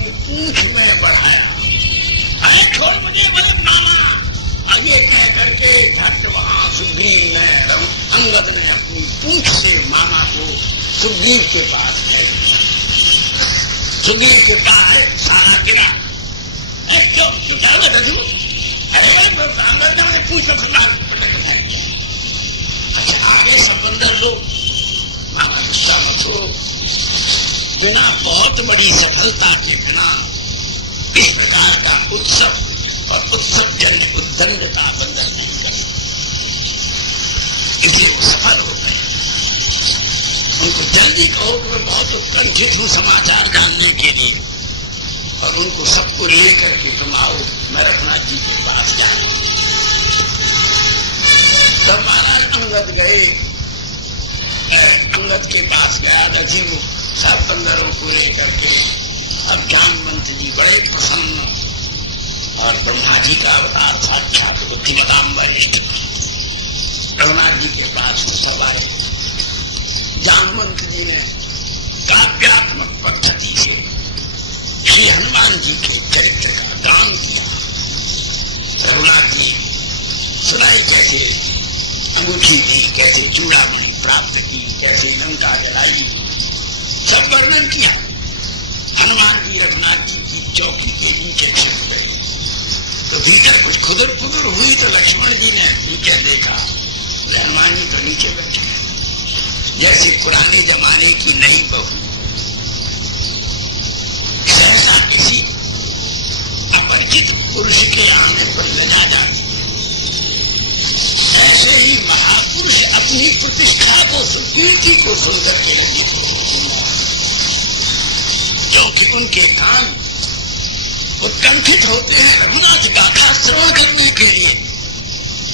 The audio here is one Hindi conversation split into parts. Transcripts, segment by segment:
पूंछ में बढ़ाया, अरे छोड़ मुझे बोले मामा, और ये कह करके झट वहां सुग्रीव ने अंगद ने अपनी पूंछ से मामा को सुग्रीव के पास भेज दिया। सुग्रीव के पास सारा गिरा, क्यों क्या हुआ दादू? अरे अंगद ने अपने पूंछ में अच्छा आगे सब बंदर लोग, मामा गुस्सा मत हो, बिना बहुत बड़ी सफलता के बिना इस प्रकार का उत्सव और उत्सव जन्य उद्दंड का बंधन नहीं कर, इसलिए वो सफल हो गए। उनको जल्दी कहो कि मैं बहुत उत्कंठित हूं समाचार जानने के लिए, और उनको सबको लेकर के तुम आओ, मैं रघुनाथ जी के पास जा। तब महाराज अंगद गए, अंगद के पास गया दधी वो सब बंदरों को लेकर के। अब जामवंत जी बड़े प्रसन्न, और ब्रह्मा जी का अवतार साक्षात बुद्धिमताम वरिष्ठ रघुनाथ जी के पास सब आए। जामवंत जी ने काव्यात्मक पद्धति से श्री हनुमान जी के चरित्र का गान किया। रघुनाथ जी सुनाई कैसे अंगूठी दी, कैसे चूड़ामणि प्राप्त की, कैसे लंका जलाई, सब वर्णन किया। हनुमान जी रघुनाथ जी की चौकी के नीचे छिप गए, तो भीतर कुछ खुदर खुदर हुई, तो लक्ष्मण जी ने नीचे देखा, हनुमान जी तो नीचे बैठे जैसे पुराने जमाने की नई बहू सहसा किसी अपरिचित पुरुष के आने पर लजा जाती, ऐसे ही महापुरुष अपनी प्रतिष्ठा को, कीर्ति को सुनकर के लज्जित हो, क्योंकि उनके कान उत्कंठित होते हैं रघुनाथ गाथा श्रवण करने के लिए।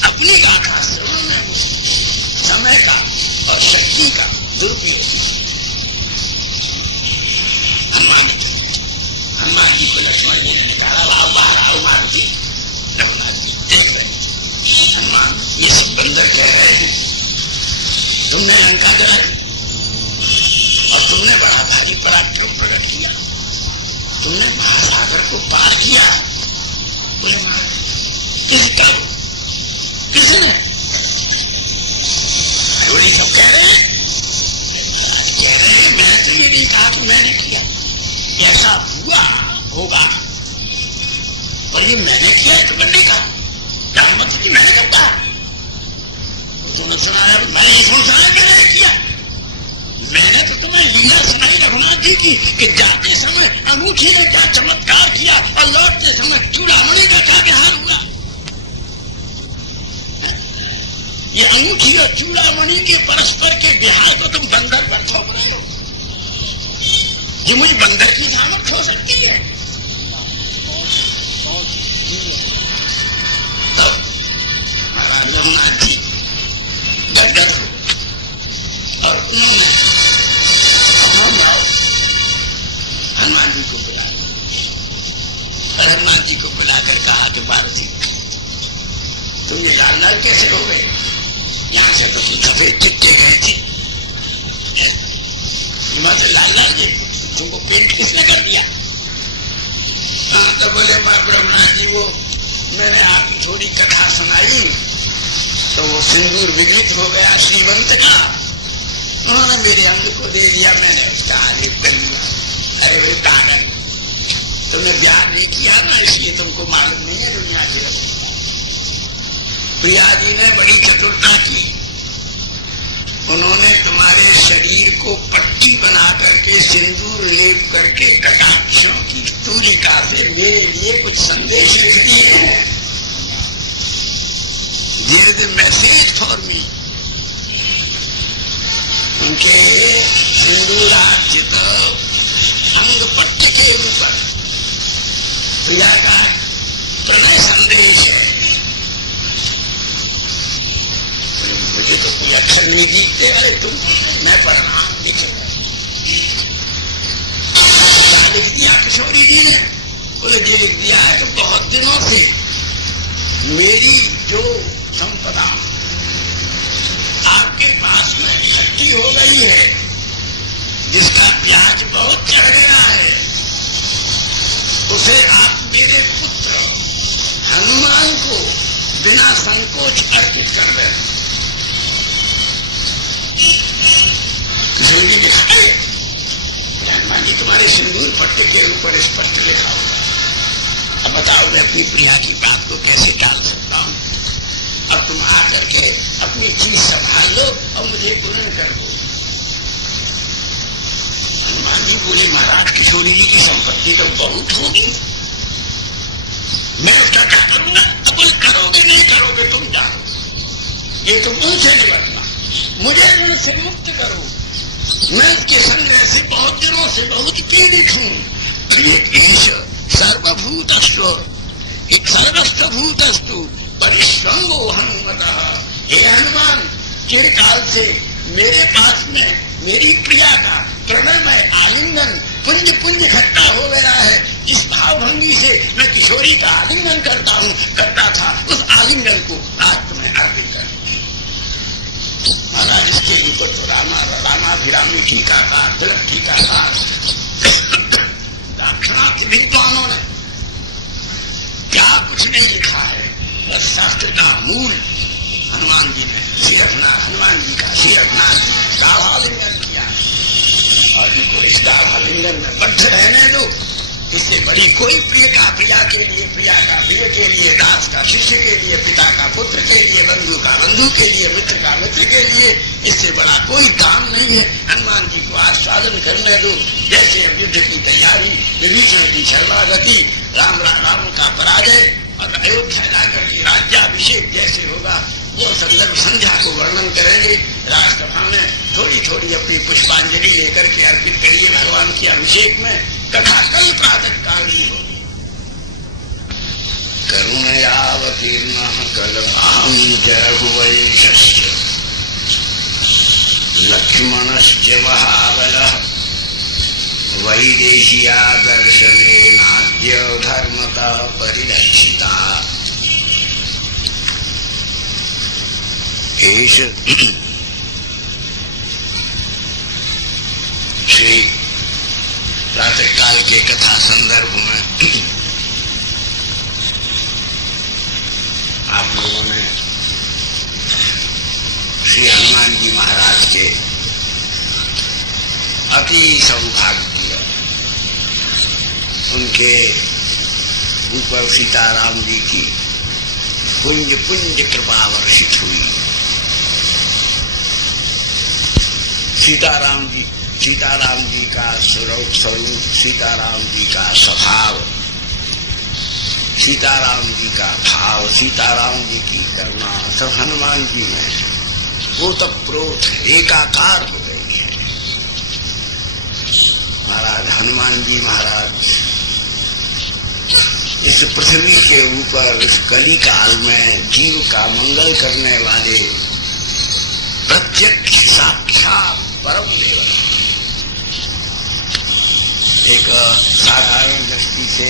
अपनी गाथा श्रवण में समय का और शक्ति का दुरुपयोग। हनुमान जी को लक्ष्मण जी ने निकाला, आओ बाहर आओ मारुति। रघुनाथ जी देख रहे, हनुमान ये सब बंदर कह रहे हैं तुमने लंका जलाई और तुमने बड़ा भारी पराक्रम प्रकट किया, तुमने महासागर को पार किया। बोले किसने? ये सब कह रहे हैं, मैंने तो ये नहीं कहा कि मैंने किया, ऐसा हुआ होगा, और ये मैंने किया है तो मैंने कहा, मतलब कि मैंने करता, तुमने सुनाया, मैंने ये सुनाया मैंने किया, मैंने तो तुम्हें लीला सुनाई रघुनाथ जी की कि जाते समय अंगूठी ने क्या चमत्कार किया और लौटते समय चूड़ामणि का क्या विहार हुआ। ये अंगूठी और चूड़ामणि के परस्पर के विहार को तुम बंदर पर थोप रहे हो, ये मुझे बंदर की सामर्थ्य हो सकती है। तो महाराज रघुनाथ जी गदगद हो, और उन्होंने हनुमान जी को बुला, हनुमान जी को बुलाकर कहा कि मारुति तुम ये लाल लाल कैसे हो गए, यहाँ से तो तुम सफेद चिपके गए थे, लाल लाल जी तुमको पेंट किसने कर दिया? हाँ, तो बोले ब्रह्मनाथ जी वो मैंने आपकी थोड़ी कथा सुनाई तो वो सिंदूर विघटित हो गया श्रीमंत का, उन्होंने मेरे अंग को दे दिया, मैंने उसका आलेप कर लिया। अरे भाई पागल, तुमने ब्याह नहीं किया ना, इसलिए तुमको मालूम नहीं है दुनिया की रस्म। प्रिया जी ने बड़ी चतुरता की, उन्होंने तुम्हारे शरीर को पट्टी बना करके सिंदूर लेप करके कटाक्षों की तूलिका से मेरे लिए कुछ संदेश लिख दिए हैं। There is a message for me. उनके सिंदूरार्जित अंग पट्टी के ऊपर प्रिया का प्रणय संदेश है। मुझे तो कोई अक्षर नहीं दिखते, अरे तुम मैं प्रणाम लिखे लिख दिया किशोरी जी ने। बोले जी लिख दिया है कि बहुत दिनों से मेरी जो संपदा आपके पास में इकट्ठी हो गई है, जिसका ब्याज बहुत चढ़ गया है, उसे आप मेरे पुत्र हनुमान को बिना संकोच अर्पित कर रहे हैं। किशोर जी लिखा है, हनुमान जी तुम्हारे सिंदूर पट्टे के ऊपर स्पष्ट लिखा होगा। अब बताओ मैं अपनी प्रिया की बात को कैसे टाल सकता हूँ। अब तुम आकर के अपनी चीज संभाल लो और मुझे पूर्ण कर दो। हनुमान जी बोले महाराज किशोरी जी की संपत्ति तो बहुत होगी, मैं उसका क्या करूंगा। अब करोगे नहीं करोगे तुम जानो, ये तुम उनसे निपटना, मुझे ऋण से मुक्त करो। मैं उसके संग्रह से बहुत दिनों से बहुत पीड़ित हूँ। एक सर्वभूतस्व एक सर्वस्वभूतस्तु परिश्रमो हनुमतः। हे हनुमान, चिरकाल से मेरे पास में मेरी प्रिया का प्रणयमय आलिंगन पुंज पुंज इकट्ठा हो गया है। जिस भावभंगी से मैं किशोरी का आलिंगन करता था, उस आलिंगन को आज तुम्हें अर्पित कर। महाराज इसके ऊपर तो रामाभिरामी टीकाकार, तिलक टीकाकार, दाक्षिणात्य विद्वानों ने क्या कुछ नहीं लिखा है। बस शास्त्र का मूल हनुमान जी ने हनुमान जी का श्री रघुनाथ गाढ़ालिंगन किया और इनको इस गाढ़ालिंगन में बद्ध रहने दो। इससे बड़ी कोई प्रिया के लिए, प्रिया का प्रिय के लिए, दास का शिष्य के लिए, पिता का पुत्र के लिए, बंधु का बंधु के लिए, मित्र का मित्र के लिए, इससे बड़ा कोई काम नहीं है। हनुमान जी को आस्वादन करने दो। जैसे अब युद्ध की तैयारी, विभीषण की शरणागति, राम का पराजय और अयोध्या जाकर के राज्याभिषेक जैसे होगा, वो संदर्भ संध्या को वर्णन करेंगे। राजसभा में थोड़ी थोड़ी अपनी पुष्पांजलि लेकर के अर्पित करिए भगवान के अभिषेक में। कथा कल प्रातः काल ही होगी। करुणयावतीर्णः कल्पां च हुवैषश्च लक्ष्मणश्च महाबलः वैदेशिया दर्शनेनाद्य धर्मतः परिरक्षिता। एष श्री प्रातः काल के कथा संदर्भ में आप लोगों ने श्री हनुमान जी महाराज के अति सौभाग्य, उनके ऊपर सीताराम जी की पुंज पुंज कृपा वर्षित हुई। सीताराम जी का स्वरूप, सीताराम जी का स्वभाव, सीताराम जी का भाव, सीताराम जी की करुणा सब हनुमान जी में ओतप्रोत एकाकार हो गई है। महाराज हनुमान जी महाराज इस पृथ्वी के ऊपर इस कली काल में जीव का मंगल करने वाले प्रत्यक्ष साक्षात परम देवता। एक साधारण दृष्टि से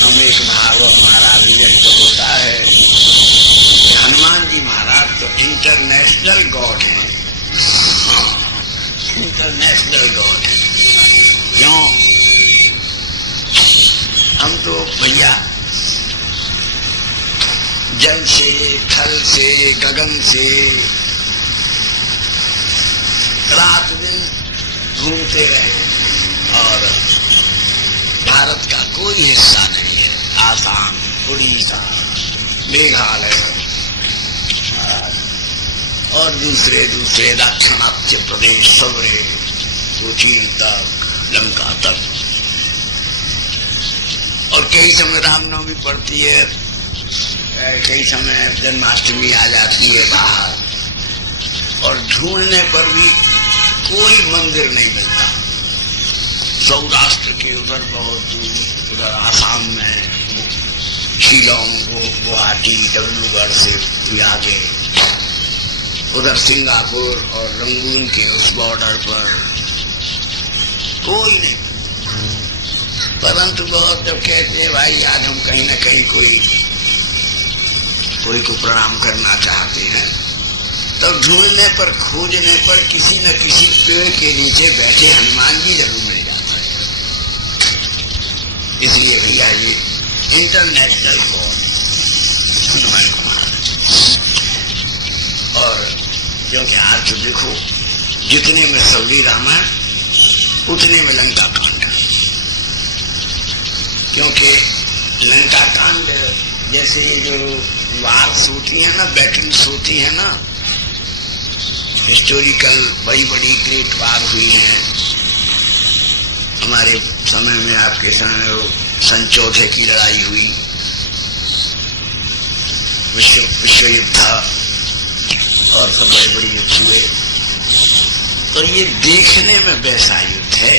हम एक भाव हमारा अभिव्यक्त होता है कि हनुमान जी महाराज तो इंटरनेशनल गॉड हैं, इंटरनेशनल गॉड हैं। क्यों? हम तो भैया जल से, थल से, गगन से रात दिन घूमते रहे और भारत का कोई हिस्सा नहीं है। आसाम, उड़ीसा, मेघालय और दूसरे दाक्षिणात्य प्रदेश सबरे चीन तक, लंका तक। और कई समय रामनवमी पड़ती है, कई समय जन्माष्टमी आ जाती है बाहर, और ढूंढने पर भी कोई मंदिर नहीं मिलता। सौराष्ट्र के उधर बहुत दूर, उधर आसाम में शिलोंग, गुवाहाटी, डिब्रूगढ़ से भी आगे, उधर सिंगापुर और रंगून के उस बॉर्डर पर कोई नहीं। परंतु बहुत जब कहते हैं भाई आज हम कहीं न कहीं कोई को प्रणाम करना चाहते हैं, तब ढूंढने पर, खोजने पर किसी न किसी पेड़ के नीचे बैठे हनुमान जी जरूर मिल जाते हैं। इसलिए भैया ये इंटरनेशनल कॉल हनुमान कुमार। और क्योंकि आज तो देखो जितने में सवली रामायण उतने में लंका कांड, क्योंकि लंका कांड जैसे ये जो वार्स होती है ना, बैटल्स होती है ना, हिस्टोरिकल बड़ी बड़ी ग्रेट वार हुई हैं हमारे समय में। आपके समय सन 14 की लड़ाई हुई, विश्व युद्ध और सब बड़े बड़े युद्ध हुए। तो ये देखने में वैसा युद्ध है,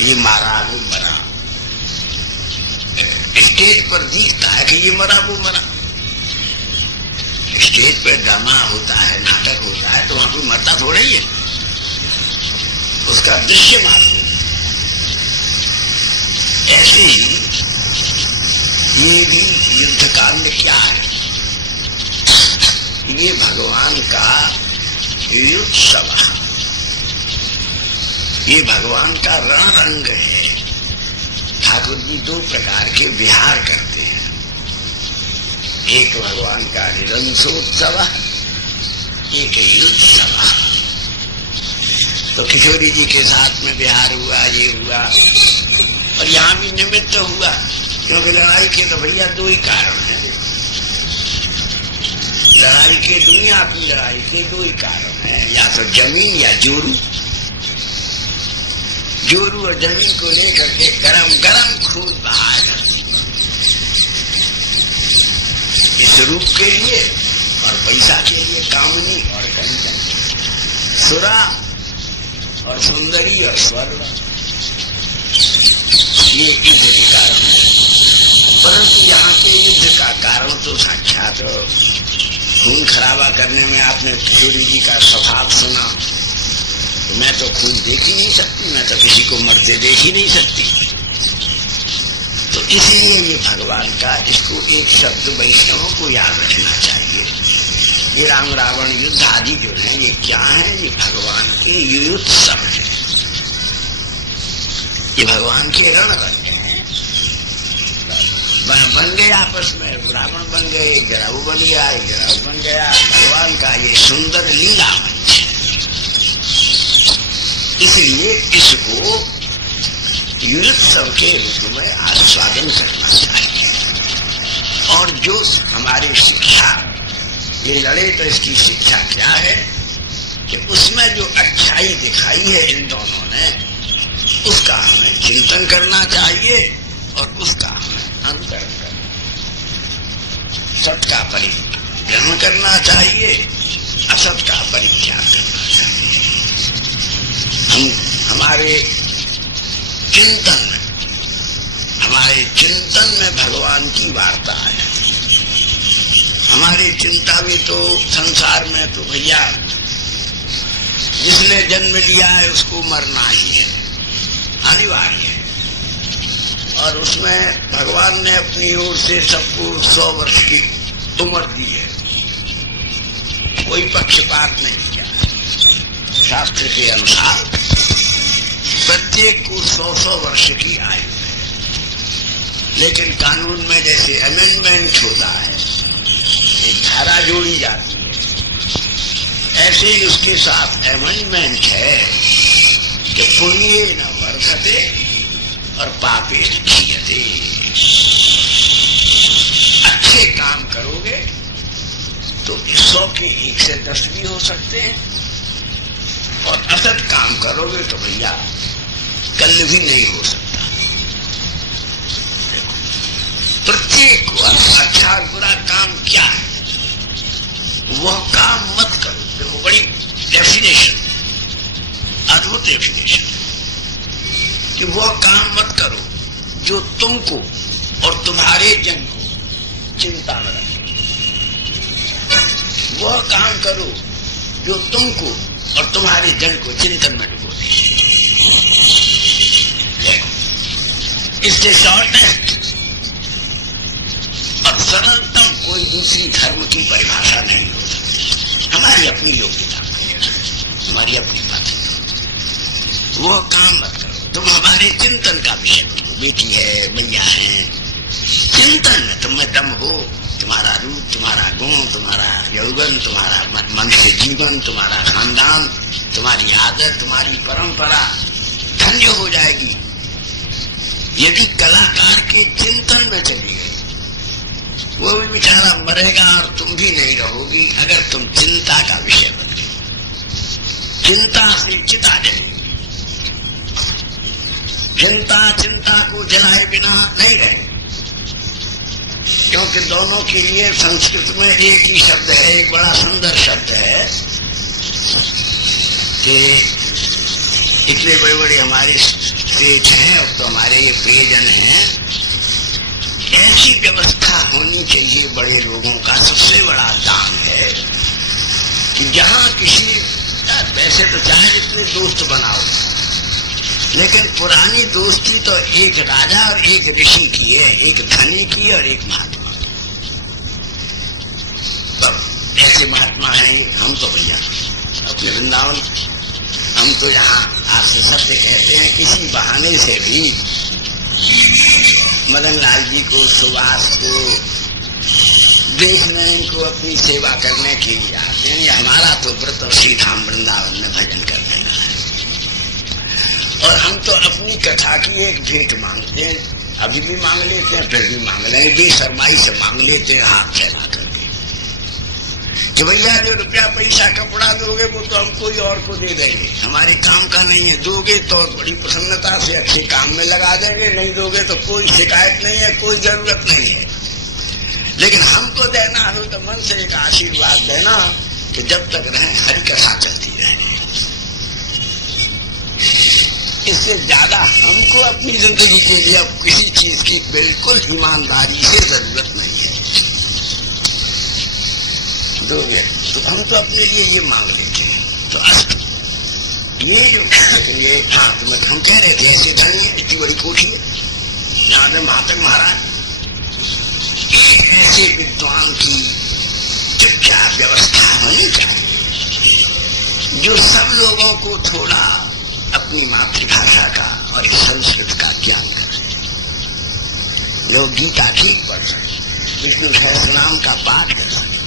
ये मारा वो मरा, स्टेज पर दिखता है कि ये मरा वो मरा। स्टेज पर ड्रामा होता है, नाटक होता है, तो वहां कोई मरता थोड़ा ही है, उसका दृश्य मात्र। ऐसे ही ये भी युद्ध कांड क्या है, ये भगवान का युत्सव, ये भगवान का रण रंग है। ठाकुर जी दो प्रकार के विहार करते हैं, एक भगवान का निरंसोत्सव, एक युत्सव। तो किशोरी जी के साथ में विहार हुआ, ये हुआ, और यहाँ भी निमित्त हुआ, क्योंकि लड़ाई के तो भैया दो ही कारण हैं। लड़ाई के, दुनिया की लड़ाई के दो ही कारण हैं, या तो जमीन या जोरू। जोरू और जमीन को लेकर के गरम गरम खून बहाया करती, इस रूप के लिए और पैसा के लिए कामनी और कंचन, सुरा और सुंदरी और स्वर्ण, ये युद्ध के कारण है। परंतु यहाँ के युद्ध का कारण तो साक्षात खून खराबा करने में आपने किशोरी जी का स्वभाव सुना। मैं तो खून देख ही नहीं सकती, मैं तो किसी को मरते देख ही नहीं सकती। तो इसलिए ये भगवान का, इसको एक शब्द वैष्णवों को याद रखना चाहिए। ये राम रावण युद्ध आदि जो है, ये क्या है, ये भगवान के युत्सव है, ये भगवान के रण रंग हैं। बन गए आपस में, रावण बन गए, जराऊ बन गया, जराऊ बन गया, भगवान का ये सुंदर लीला मंच है। इसलिए इसको युत्सव के रूप में आस्वादन करना चाहिए। और जो हमारी शिक्षा, ये लड़े तो इसकी शिक्षा क्या है कि उसमें जो अच्छाई दिखाई है इन दोनों ने, उसका हमें चिंतन करना चाहिए और उसका हमें अंतरण करना, सत का परिग्रहण करना चाहिए, असत का परित्याग करना चाहिए। हमारे चिंतन में भगवान की वार्ता है। हमारी चिंता भी तो संसार में तो भैया जिसने जन्म लिया है उसको मरना ही है, अनिवार्य है। और उसमें भगवान ने अपनी ओर से सबको 100 वर्ष की उम्र दी है, कोई पक्षपात नहीं किया। शास्त्र के अनुसार प्रत्येक को 100 वर्ष की आयु है, लेकिन कानून में जैसे अमेंडमेंट होता है, एक धारा जोड़ी जाती है, ऐसे ही उसके साथ अमेंडमेंट है कि पुण्य न वर्धते और पापे क्षीयते। अच्छे काम करोगे तो 100 के 1 से 10 भी हो सकते हैं, और असत काम करोगे तो भैया कल भी नहीं हो सकता। प्रत्येक अच्छा और बुरा काम क्या है, वह काम मत करो। देखो बड़ी डेफिनेशन, अद्भुत डेफिनेशन, कि वह काम मत करो जो तुमको और तुम्हारे जन को चिंता में रखे। वह काम करो जो तुमको और तुम्हारे जन को चिंतन में डुबो दे। इससे शॉर्टेस्ट और सरलतम कोई दूसरी धर्म की परिभाषा नहीं हो सकती। हमारी अपनी योग्यता, हमारी अपनी बात, वो काम मत करो। तुम हमारे चिंतन का विषय बनो। बेटी है, भैया है, चिंतन में तुम्हें दम हो, तुम्हारा रूप, तुम्हारा गुण, तुम्हारा यौवन, तुम्हारा मनुष्य जीवन, तुम्हारा खानदान, तुम्हारी आदत, तुम्हारी परंपरा धन्य हो जाएगी यदि कलाकार के चिंतन में चली गई। वो भी बेचारा मरेगा और तुम भी नहीं रहोगी अगर तुम चिंता का विषय बन गए। चिंता से चिता जलेगी। चिंता को जलाए बिना नहीं रहे, क्योंकि दोनों के लिए संस्कृत में एक ही शब्द है, एक बड़ा सुंदर शब्द है कि इतने बड़े बड़े हमारे सेठ हैं और तो हमारे ये प्रियजन हैं, ऐसी व्यवस्था होनी चाहिए बड़े लोगों का। सबसे बड़ा दान है कि जहां किसी, वैसे तो चाहे जितने दोस्त बनाओ, लेकिन पुरानी दोस्ती तो एक राजा और एक ऋषि की है, एक धनी की और एक महात्मा। तब ऐसे महात्मा हैं हम तो भैया अपने वृंदावन, हम तो यहाँ आपसे सत्य कहते हैं, किसी बहाने से भी मदन लाल जी को, सुभाष को देखने, इनको अपनी सेवा करने के लिए आते हैं। हमारा तो व्रत श्री धाम वृंदावन में भजन करने का है और हम तो अपनी कथा की एक भेंट मांगते हैं। अभी भी मांग लेते हैं, फिर भी मांग लेंगे, बेशर्माई से मांग लेते हैं हाथ फैला करके कि भैया जो रुपया पैसा कपड़ा दोगे वो तो हम कोई और को दे देंगे, हमारे काम का नहीं है। दोगे तो बड़ी प्रसन्नता से अच्छे काम में लगा देंगे, नहीं दोगे तो कोई शिकायत नहीं है, कोई जरूरत नहीं है। लेकिन हमको देना हो तो मन से एक आशीर्वाद देना कि जब तक रहे हरि कथा चलती रहे। इससे ज्यादा हमको अपनी जिंदगी के लिए अब किसी चीज की बिल्कुल ईमानदारी से जरूरत नहीं है। दोगे तो हम तो अपने लिए ये मांग लेते हैं। तो ये जो ये हाँ तो हम कह रहे थे ऐसे धनी है, इतनी बड़ी कोठी है, यहाँ से वहां तक महाराज, ऐसे विद्वान की चुपचाप व्यवस्था होनी चाहिए जो सब लोगों को थोड़ा अपनी मातृभाषा का और संस्कृत का ज्ञान कर सके। लोग गीता ठीक पढ़ सके, विष्णु सहस्रनाम का पाठ कर सके।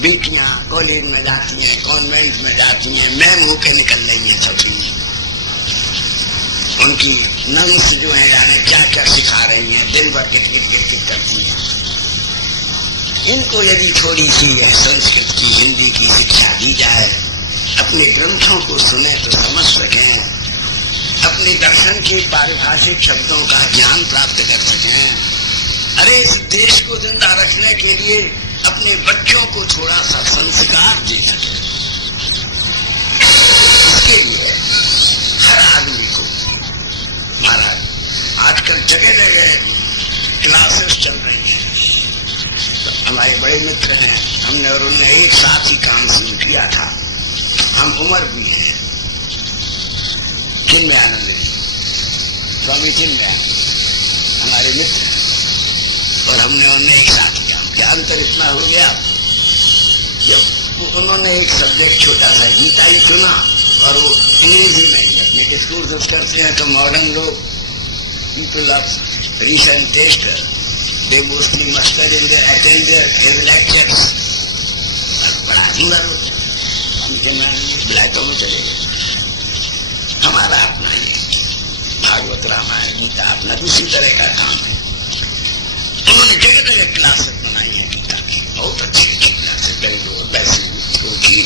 बेटियां कॉलेज में जाती हैं, कॉन्वेंट में जाती हैं, मैम होकर निकल रही हैं सभी। उनकी नंस जो है जाने क्या क्या सिखा रही हैं, दिन भर किट किट किट किट करती हैं। इनको यदि थोड़ी सी संस्कृत की, हिंदी की शिक्षा दी जाए, अपने ग्रंथों को सुने तो समझ सकें, अपने दर्शन के पारिभाषिक शब्दों का ज्ञान प्राप्त कर सकें। अरे इस देश को जिंदा रखने के लिए अपने बच्चों को थोड़ा सा संस्कार दे सके। इसके लिए हर आदमी को, महाराज आजकल जगह जगह क्लासेस चल रही हैं। तो हमारे बड़े मित्र हैं, हमने और उन्होंने एक साथ ही काम शुरू किया था। हम उम्र भी हैं, चिन्मयानंद जी, स्वामी चिन्मयानंद हमारे मित्र हैं और हमने उन्हें एक साथ किया। क्या अंतर इतना हो गया, जब उन्होंने एक सब्जेक्ट छोटा सा गीता ही चुना और वो अंग्रेजी में ही अपने डिस्कोर्स करते हैं। तो मॉडर्न लोग, people of recent test, they mostly muster in the attend his lectures. बड़ा सुंदर होता है, बिलायतों में चले गए। हमारा अपना ये भागवत रामायण गीता अपना दूसरी तरह का काम है। उन्होंने जगह जगह क्लासेस बनाई है गीता की, बहुत अच्छी अच्छी क्लासेस, बेंगलोर, बैसली, कोची,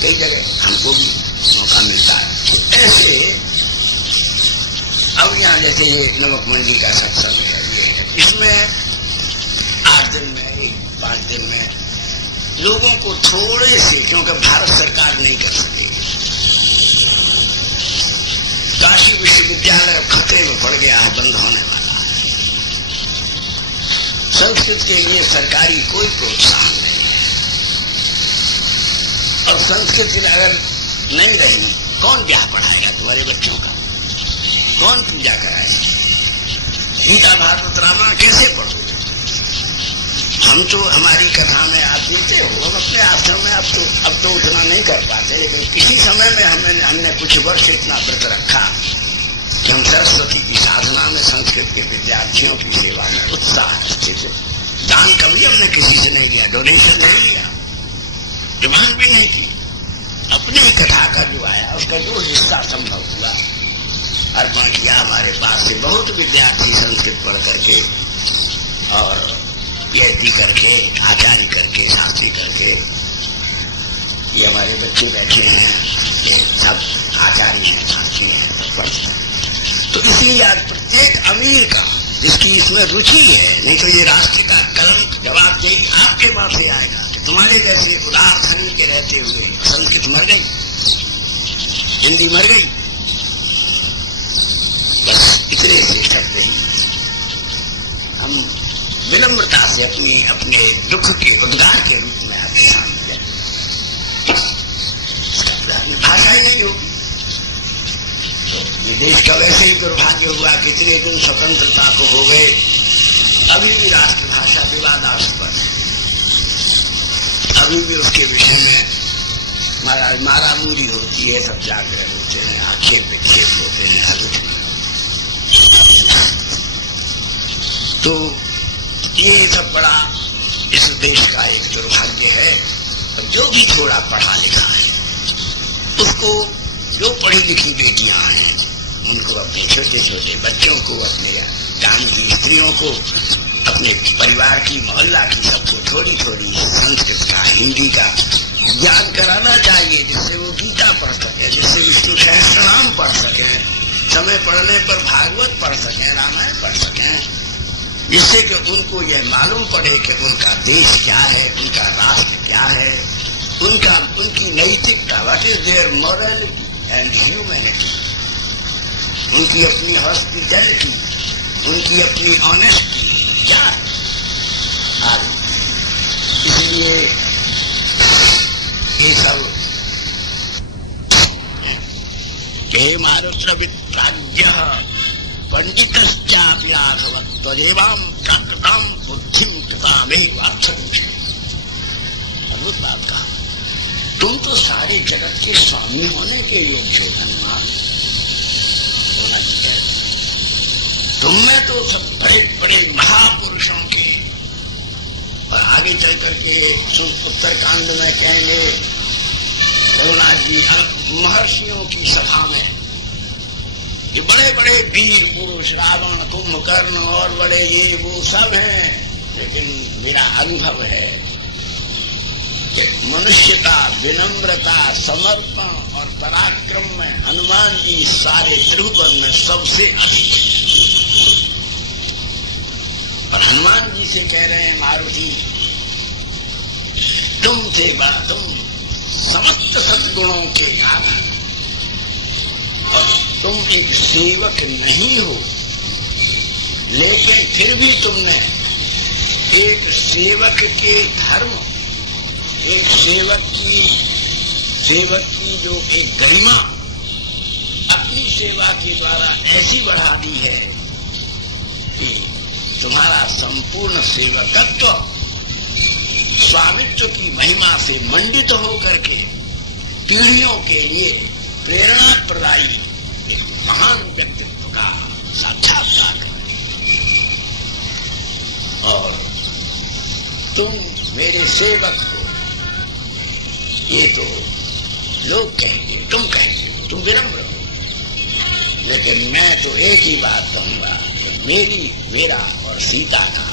कई जगह हमको भी मौका मिलता है। ऐसे अब यहाँ जैसे ये नमक मंडी का सत्संग है, ये है, इसमें 8 दिन में 5 दिन में लोगों को थोड़े से, क्योंकि भारत सरकार नहीं कर सकेगी। काशी विश्वविद्यालय खतरे में पड़ गया है, बंद होने वाला है। संस्कृत के लिए सरकारी कोई प्रोत्साहन नहीं है और संस्कृत अगर नहीं रही, कौन ब्याह पढ़ाएगा तुम्हारे बच्चों का, कौन पूजा कराएगा? गीता भागवत रामायण कैसे पढ़ोगे? हम तो हमारी कथा में आप देते हो, हम अपने आश्रम में अब तो उतना नहीं कर पाते, लेकिन किसी समय में हमने कुछ वर्ष इतना व्रत रखा कि हम सरस्वती की साधना में संस्कृत के विद्यार्थियों की सेवा में उत्साह है। दान कभी हमने किसी से नहीं लिया, डोनेशन नहीं लिया, डिमांड भी नहीं की, अपने ही कथा का जो आया उसका जो हिस्सा संभव हुआ अर्पण किया। हमारे पास से बहुत विद्यार्थी संस्कृत पढ़ करके और पीएचडी करके, आचार्य करके, शास्त्री करके, ये हमारे बच्चे बैठे हैं, ये सब आचार्य हैं, शास्त्री हैं, सब पढ़ते हैं। तो इसलिए आज प्रत्येक अमीर का जिसकी इसमें रुचि है, नहीं तो ये राष्ट्र का कलंक जवाबदेही आपके पास से आएगा कि तुम्हारे जैसे उदार शरीर के रहते हुए संस्कृत मर गई, हिंदी मर गई। बस इतने से शब्द ही हम विनम्रता से अपने दुख के उद्गार के रूप में आपके सामने भाषा ही नहीं होगी। ये देश का वैसे ही दुर्भाग्य हुआ कि इतने दिन स्वतंत्रता को हो गए, अभी भी राष्ट्रभाषा विवादास्पद है, अभी भी उसके विषय में मारामारी होती है, सब जागरण होते हैं, आक्षेप विक्षेप होते हैं, हर तो ये सब बड़ा इस देश का एक दुर्भाग्य है। जो भी थोड़ा पढ़ा लिखा है उसको, जो पढ़ी लिखी बेटियां हैं उनको, अपने छोटे छोटे बच्चों को, अपने गांव की स्त्रियों को, अपने परिवार की, मोहल्ला की सबको थोड़ी थोड़ी संस्कृत का, हिंदी का ज्ञान कराना चाहिए, जिससे वो गीता पढ़ सके, जिससे विष्णु सहस्त्रनाम पढ़ सके, समय पढ़ने पर भागवत पढ़ सके, रामायण पढ़ सके, जिससे कि उनको यह मालूम पड़े कि उनका देश क्या है, उनका राष्ट्र क्या है, उनकी नैतिकता, what is their morality and humanity, उनकी अपनी हॉस्पिटैलिटी, उनकी अपनी ऑनेस्टी क्या है। इसलिए ये सब हे मारुत्रवित्राज्य पंडितश्चापि राघवत् त्वजेवां प्राकृतां बुद्धिं कृतामेव अर्थं। अद्भुत बात कहा, तुम तो सारे जगत के स्वामी होने के योग्य हो हनुमान। तुम में तो सब बड़े बड़े महापुरुषों के, और आगे चल करके उत्तरकांड में कहेंगे रघुनाथ जी, महर्षियों की सभा में ये बड़े बड़े वीर पुरुष, रावण, कुंभकर्ण और बड़े ये वो सब हैं, लेकिन मेरा अनुभव है कि मनुष्यता, विनम्रता, समर्पण और पराक्रम में हनुमान जी सारे त्रिभुवन में सबसे अधिक। और हनुमान जी से कह रहे हैं मारुति, तुम थे बड़ा, तुम समस्त सद्गुणों के आधार, और तुम एक सेवक नहीं हो, लेकिन फिर भी तुमने एक सेवक के धर्म, एक सेवक की जो एक गरिमा अपनी सेवा के द्वारा ऐसी बढ़ा दी है कि तुम्हारा संपूर्ण सेवकत्व स्वामित्व की महिमा से मंडित होकर के पीढ़ियों के लिए प्रेरणा प्रदायी एक महान व्यक्तित्व का साक्षात्कार है। और तुम मेरे सेवक हो, ये तो लोग कहेंगे, तुम कहेंगे, तुम विनम्र हो, लेकिन मैं तो एक ही बात कहूंगा, मेरा और सीता का,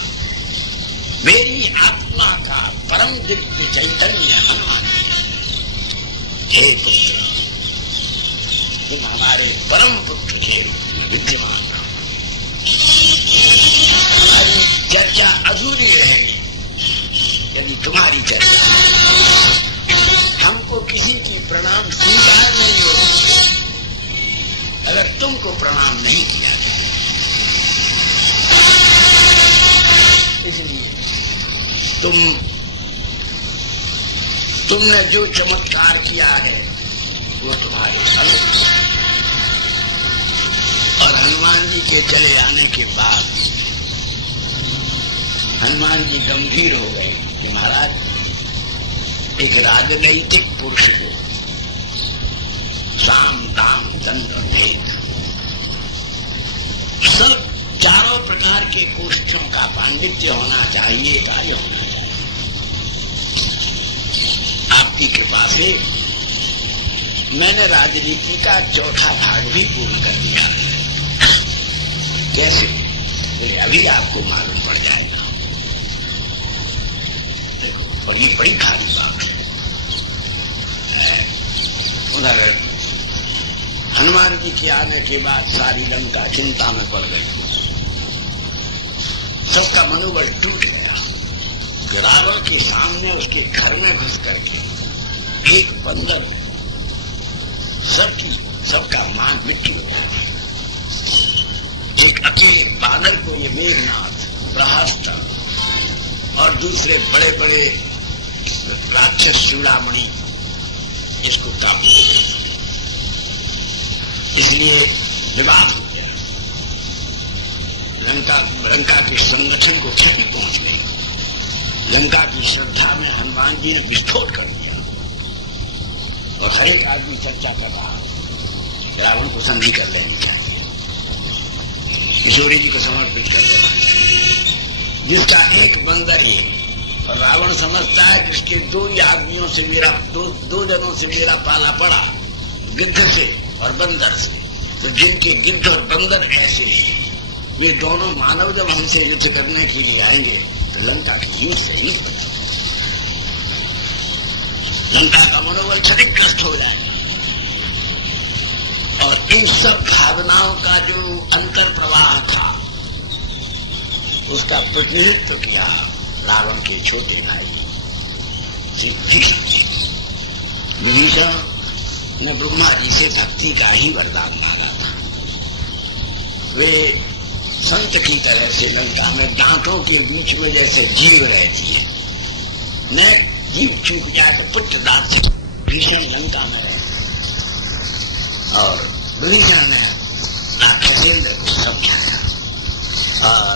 मेरी आत्मा का परम दिव्य चैतन्य हनुमान, हे पुत्र, तुम हमारे परम पुत्र थे, विद्यमान। हमारी चर्चा अधूरी रहेगी यदि तुम्हारी चर्चा, हमको किसी की प्रणाम स्वीकार नहीं होगी अगर तुमको प्रणाम नहीं किया जाए। इसलिए तुमने जो चमत्कार किया है वो तुम्हारे अनुरूप। और हनुमान जी के चले आने के बाद हनुमान जी गंभीर हो गए कि महाराज, एक राजनैतिक पुरुष को साम दाम दंड भेद सब चारों प्रकार के कोष्ठों का पांडित्य होना चाहिए, कार्य होना चाहिए। आपकी कृपा से मैंने राजनीति का चौथा भाग भी पूर्ण कर दिया है। कैसे? तो अभी आपको मालूम पड़ जाएगा। देखो, और ये बड़ी खाली बात है। उधर हनुमान जी के आने के बाद सारी लंका चिंता में पड़ गई। सबका मनोबल टूट गया। रावण के सामने उसके घर में घुस करके एक बंदर सबका मान मिट्टी हो गया। एक अकेले बानर को ये मेघनाथ, प्रहस्ता और दूसरे बड़े बड़े राक्षस चूड़ामणि इसको काबू, इसलिए विवाद हो गया। लंका के संगठन को क्षति पहुंच गई। लंका की श्रद्धा में हनुमान जी ने विस्फोट कर दिया और हर एक आदमी चर्चा कर रहा रावण को संधि कर लेनी चाहिए, किशोरी जी को समर्पित कर देना चाहिए। जिसका एक बंदर ये, और रावण समझता है कि इसके दो ही आदमियों से मेरा दो जनों से मेरा पाला पड़ा, गिद्ध से और बंदर से। तो जिनके गिद्ध और बंदर ऐसे वे दोनों मानव जब हमसे युद्ध करने के लिए आएंगे तो लंका की युद्ध से ही लंका का मनोबल क्षतिग्रस्त हो जाएगा। और इन सब भावनाओं का जो अंतर प्रवाह था उसका प्रतिनिधित्व किया रावण के छोटे भाई विभीषण ने ब्रह्मा जी से भक्ति का ही वरदान मांगा था। वे संत की तरह से लंका में दांतों के बीच में जैसे जीव रहती है, न जीव चूक जाए तो पुत्र दांत से भीषण लंका में रहे। और विभीषण ने राक्षसेंद्र को समझाया और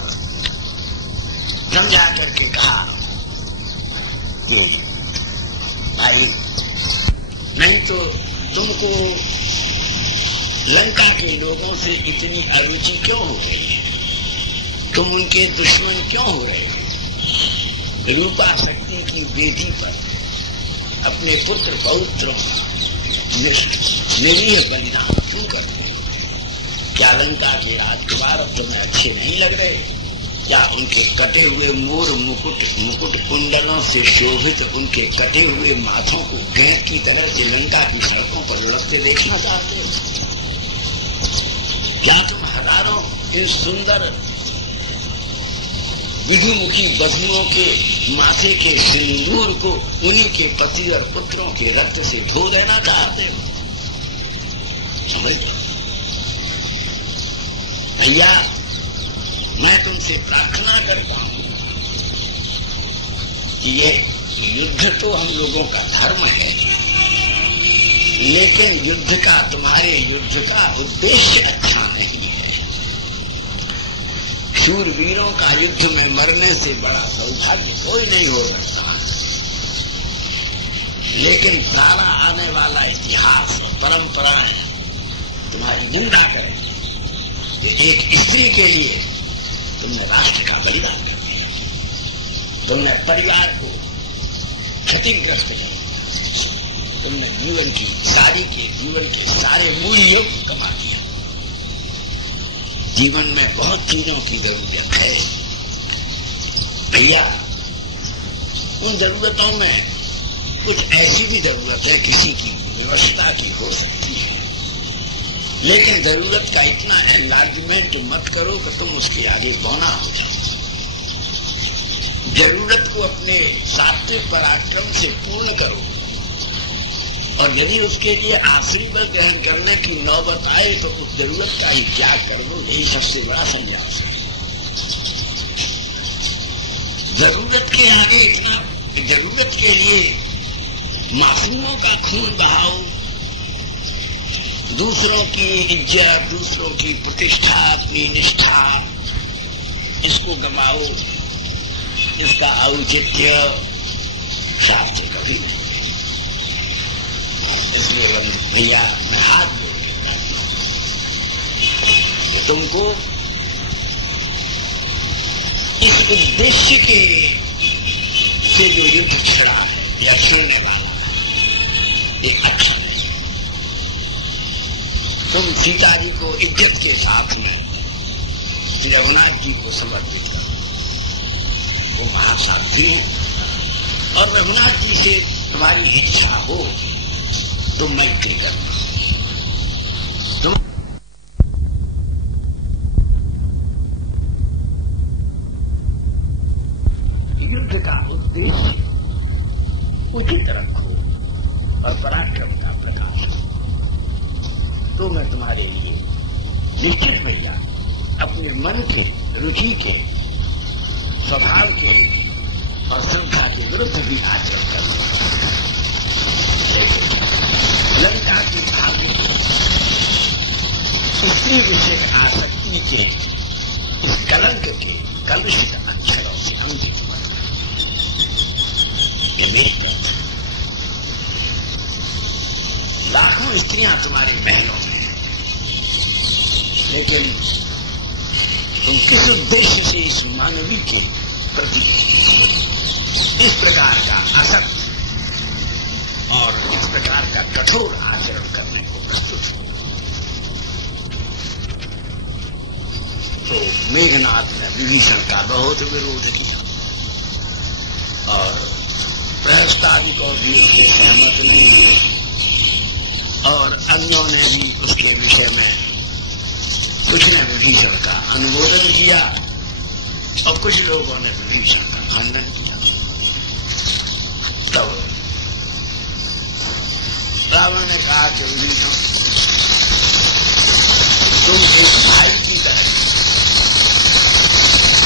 समझा करके कहा कि भाई नहीं तो तुमको लंका के लोगों से इतनी अरुचि क्यों हो रही है, तुम उनके दुश्मन क्यों हो रहे हो? रूपा शक्ति की बेटी पर अपने पुत्र पौत्रों का निर्णय बलिदान क्यों करते? क्या लंका के राजकुमार अब तुम्हें अच्छे नहीं लग रहे? क्या उनके कटे हुए मोर मुकुट कुंडलों से शोभित उनके कटे हुए माथों को गेंद की तरह से लंका की सड़कों पर लुढ़कते देखना चाहते हो? क्या तुम हजारों इन सुंदर विधिमुखी बधुओं के माथे के सिंदूर को उन्हीं के पति और पुत्रों के रक्त से धो देना चाहते हो? समझ भैया, मैं तुमसे प्रार्थना करता हूं कि ये युद्ध तो हम लोगों का धर्म है, लेकिन युद्ध का, तुम्हारे युद्ध का उद्देश्य अच्छा नहीं है। शूरवीरों का युद्ध में मरने से बड़ा सौभाग्य कोई नहीं हो सकता, लेकिन सारा आने वाला इतिहास और परंपराएं तुम्हारी निंदा करें। एक स्त्री के लिए तुमने राष्ट्र का बलिदान कर दिया, तुमने परिवार को क्षतिग्रस्त किया, तुमने जीवन के सारे मूल्यों को कमा दिया। जीवन में बहुत चीजों की जरूरत है भैया। उन जरूरतों में कुछ ऐसी भी जरूरत है किसी की व्यवस्था की हो सकती है, लेकिन जरूरत का इतना एनलार्जमेंट मत करो कि तुम उसके आगे बौना हो जाओ। जरूरत को अपने सात्विक पराक्रम से पूर्ण करो, और यदि उसके लिए आशीर्वाद ग्रहण करने की नौबत आए तो उस जरूरत का ही त्याग कर दो। यही सबसे बड़ा संन्यास है। जरूरत के आगे इतना, जरूरत के लिए मासूमों का खून बहाओ, दूसरों की इज्जत, दूसरों की प्रतिष्ठा, अपनी निष्ठा, इसको गमाओ, इसका औचित्य शास्त्र कभी नहीं। इसलिए भैया मैं हाथ जोड़ के कहता हूं कि तुमको इस उद्देश्य के से जो युद्ध छिड़ा है या छिड़ने वाला है एक अच्छा नहीं। तुम सीता जी को इज्जत के साथ में रघुनाथ जी को समर्पित करो, वो महासाध्वी है और रघुनाथ जी से तुम्हारी इच्छा हो तो मैत्री करना। तुम युद्ध का उद्देश्य उचित रखो और पराक्रम का प्रकाश तो मैं तुम्हारे लिए निश्चित भैया अपने मन के, रुचि के, स्वभाव के और श्रद्धा के विरुद्ध भी आचरण करूंगा। लंका की भावी स्त्री विषय आसक्ति के इस कलंक के कलुषित अक्षरों से अंकित हुआ। ये मेरी बात है। लाखों स्त्रियां तुम्हारे महलों में हैं, लेकिन तुम किस उद्देश्य से इस मानवी के प्रति इस प्रकार का असक्त और इस प्रकार का कठोर आचरण करने को प्रस्तुत हो? तो मेघनाथ ने विभीषण का बहुत विरोध किया और प्रहस्तादि को भी उसके सहमत नहीं हुए और अन्यों ने भी उसके विषय में कुछ ने विभीषण का अनुमोदन किया और कुछ लोगों ने विभीषण का खंडन किया। तब रावण ने कहा कि विभीषण तुम एक भाई की तरह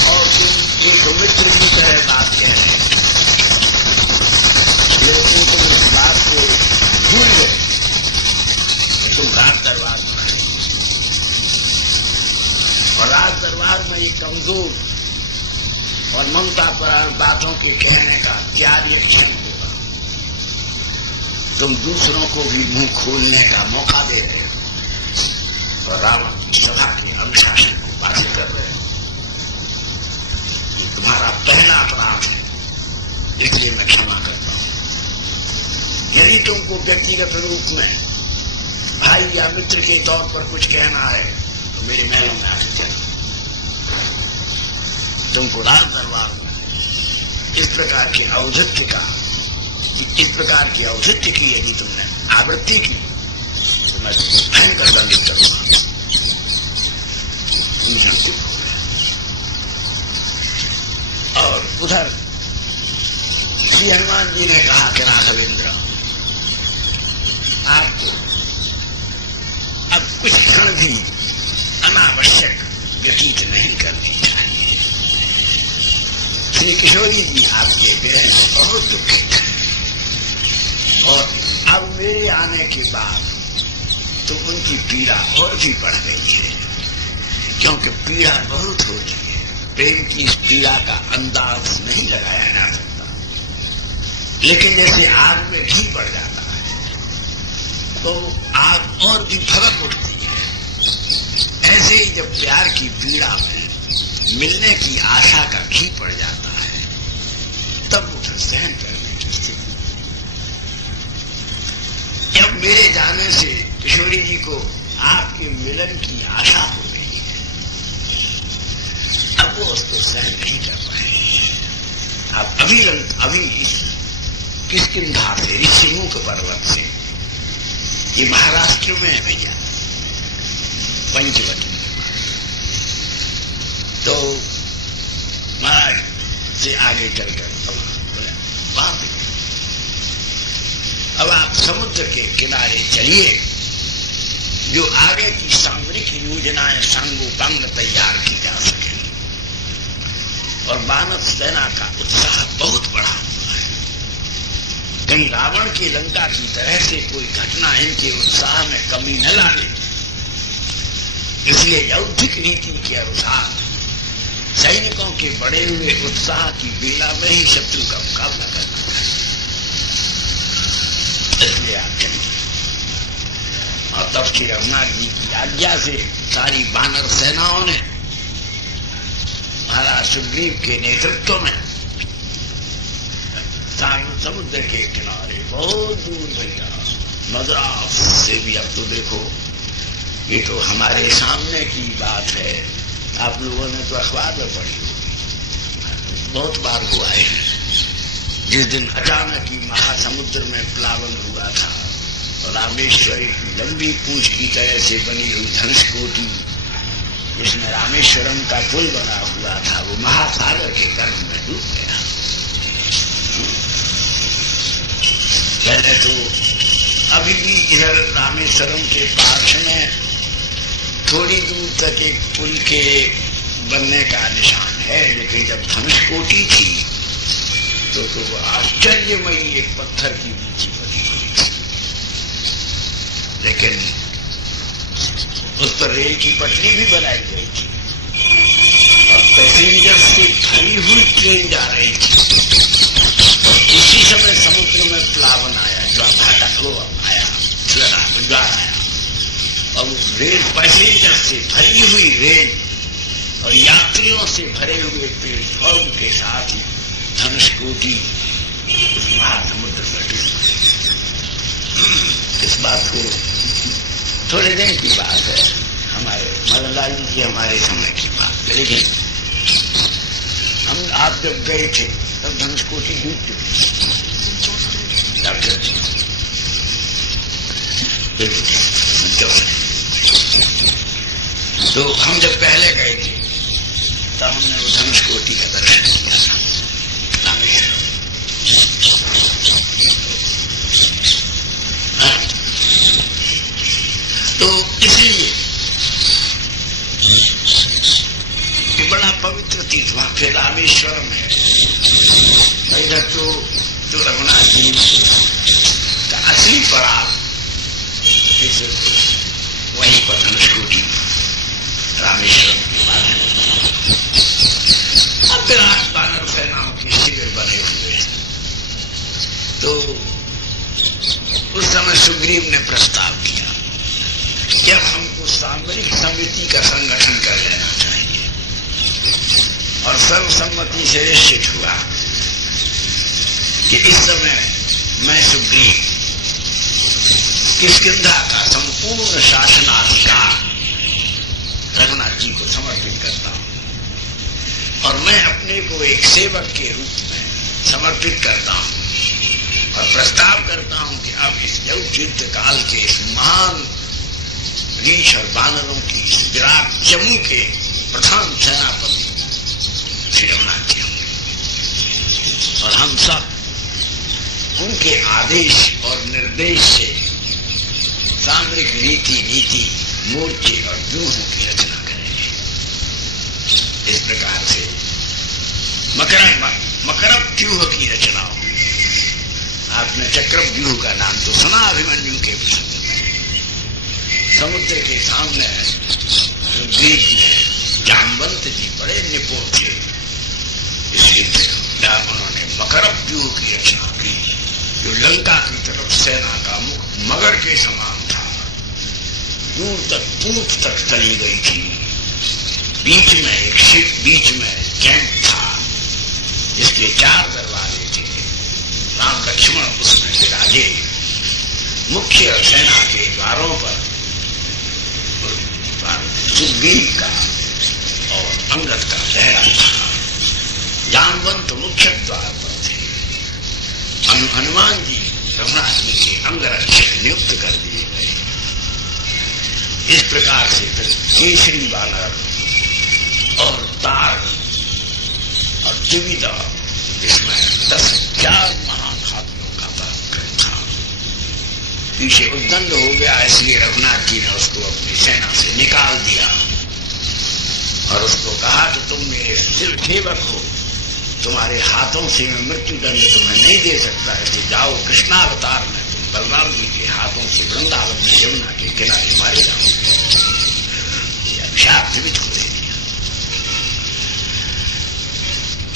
और तुम एक मित्र की तरह बात कह रहे हैं, लेकिन तुम इस बात को भूल गए। तुम राज दरबार में और राज दरबार में ये कमजोर और ममता पर बातों के कहने का क्या रिएक्शन होगा? तुम दूसरों को भी मुंह खोलने का मौका दे रहे हो और रावण की सभा के अनुशासन को बाधित कर रहे हो। ये तुम्हारा पहला अपराध है, इसलिए मैं क्षमा करता हूं। यदि तुमको व्यक्तिगत रूप में भाई या मित्र के तौर पर कुछ कहना है तो मेरे महलों में आके चलो। तुमको राज दरबार में इस प्रकार के औचित्य का, इस प्रकार की औचित्य की यदि तुमने आवृत्ति की तो मैं भयंकर दंडित करूंगा। भीषण चुप हो गया और उधर श्री हनुमान जी ने कहा कि राघवेंद्र आपको अब कुछ क्षण भी अनावश्यक व्यतीत नहीं करनी चाहिए। श्री किशोरी जी आपके विरह में बहुत दुखित है और अब मेरे आने के बाद तो उनकी पीड़ा और भी बढ़ गई है, क्योंकि पीड़ा बहुत हो रही है। प्रेम की इस पीड़ा का अंदाज नहीं लगाया जा सकता, लेकिन जैसे आग में घी बढ़ जाता है तो आग और भी भड़क उठती है, ऐसे ही जब प्यार की पीड़ा में मिलने की आशा का घी पड़ जाता है तब उसे सहन करने की स्थिति। जब मेरे जाने से किशोरी जी को आपके मिलन की आशा हो गई है, अब वो उसको सहन नहीं कर पाए। आप अभी किष्किंधा से, ऋषिमुख पर्वत से, ये महाराष्ट्र में है भैया, पंचवटी, तो महाराज से आगे चलकर बोला वहां पे अब आप समुद्र के किनारे चलिए, जो आगे की सामरिक योजनाएं सांगोपांग तैयार की जा सके। और वानर सेना का उत्साह बहुत बढ़ा हुआ है, कहीं रावण की लंका की तरह से कोई घटना इनके उत्साह में कमी न लाने, इसलिए यौद्धिक रीति के अनुसार सैनिकों के बढ़े हुए उत्साह की बेला में ही शत्रु का मुकाबला करना चाहिए। इसलिए आप चलिए। और तब श्री रघुनाथ जी की आज्ञा से सारी वानर सेनाओं ने महाराज सुग्रीव के नेतृत्व में समुद्र के किनारे बहुत दूर भैया मद्रास से भी, अब तो देखो ये तो हमारे सामने की बात है, आप लोगों ने तो अखबार में पढ़ी होगी, बहुत बार हुआ है। जिस दिन अचानक ही महासमुद्र में प्लावन हुआ था और रामेश्वरी की लंबी पूंछ की तरह से बनी हुई धनुषकोटि जिसमें रामेश्वरम का पुल बना हुआ था वो महासागर के गर्भ में डूब गया। पहले तो अभी भी इधर रामेश्वरम के पास में थोड़ी दूर तक एक पुल के बनने का निशान है, लेकिन जब धनुषकोटि थी तो वो आश्चर्यमयी एक पत्थर की नीची बनी हुई थी, लेकिन उस पर रेल की पटरी भी बनाई गई थी और पैसेंजर से भरी हुई ट्रेन जा रही थी। इसी समय समुद्र में प्लावन आया, ज्वार आया और रेल पैसेंजर से भरी हुई रेल और यात्रियों से भरे हुए प्लेटफॉर्म के साथ ही धनुषकोटि महासमुद्र पर डूब गई। इस बात को थोड़े दिन की बात है, हमारे मदनलाल जी की हमारे समय की बात है, लेकिन आप जब गए थे तब धनुषकोटि डूब चुकी डॉक्टर जी। तो हम जब पहले गए थे तब हमने वो धनुषकोटि का दर्शन किया था रामेश्वरम। तो इसलिए ये बड़ा पवित्र तीर्थ वहां फिर रामेश्वरम है। इधर तो रघुनाथ जी का असली पड़ाव वहीं पर धनुषकोटि रामेश्वरम के बाद है। अब विराट वानर सेनाओं के शिविर बने हुए हैं। तो उस समय सुग्रीव ने प्रस्ताव किया कि अब हमको सामरिक समिति का संगठन कर लेना चाहिए और सर्वसम्मति से निश्चित हुआ कि इस समय मैं सुग्रीव किष्किंधा का संपूर्ण शासनाधिकार रघुनाथ जी को समर्पित करता हूं और मैं अपने को एक सेवक के रूप में समर्पित करता हूं और प्रस्ताव करता हूं कि अब इस युद्ध काल के इस महान रीछ और बानरों की विराट जम्मू के प्रधान सेनापति श्री रघुनाथ जी होंगे और हम सब उनके आदेश और निर्देश से सामरिक रीति नीति मोर्चे और व्यूहों की रचना करेंगे। इस प्रकार से मकरव व्यूह की रचना होगी। आपने चक्रव व्यूह का नाम तो सुना अभिमन्यु के प्रसंग में। समुद्र के सामने द्वीप में जामवंत जी बड़े निपुण थे, इसलिए उन्होंने मकरव व्यूह की रचना की जो लंका की तरफ सेना का मुख मगर के समान था, दूर तक पूर्व तक चली गई थी। बीच में एक शिप, बीच में कैंप था जिसके 4 दरवाजे थे। राम लक्ष्मण उसमें विराजे। मुख्य सेना के द्वारों पर सुग्रीव का और अंगद का पहरा था। जामवंत मुख्य द्वार पर थे। हनुमान जी रघुनाथ जी के अंगरक्षक नियुक्त कर दिए गए। इस प्रकार से फिर केसरी बानर और तार और द्विविदा, इसमें 10,000 महान हाथियों का पराक्रम था। पीछे उद्दंड हो गया, इसलिए रघुनाथ जी ने उसको अपनी सेना से निकाल दिया और उसको कहा कि तुम मेरे सिर्फ सेवक हो, तुम्हारे हाथों से मैं मृत्यु दंड तुम्हें नहीं दे सकता, इसलिए जाओ कृष्णावतार में तुम बलराम जी के हाथों से वृंदावन में यमुना के किनारे मारे जाओगे। अभिशाप जीवित को दे दिया।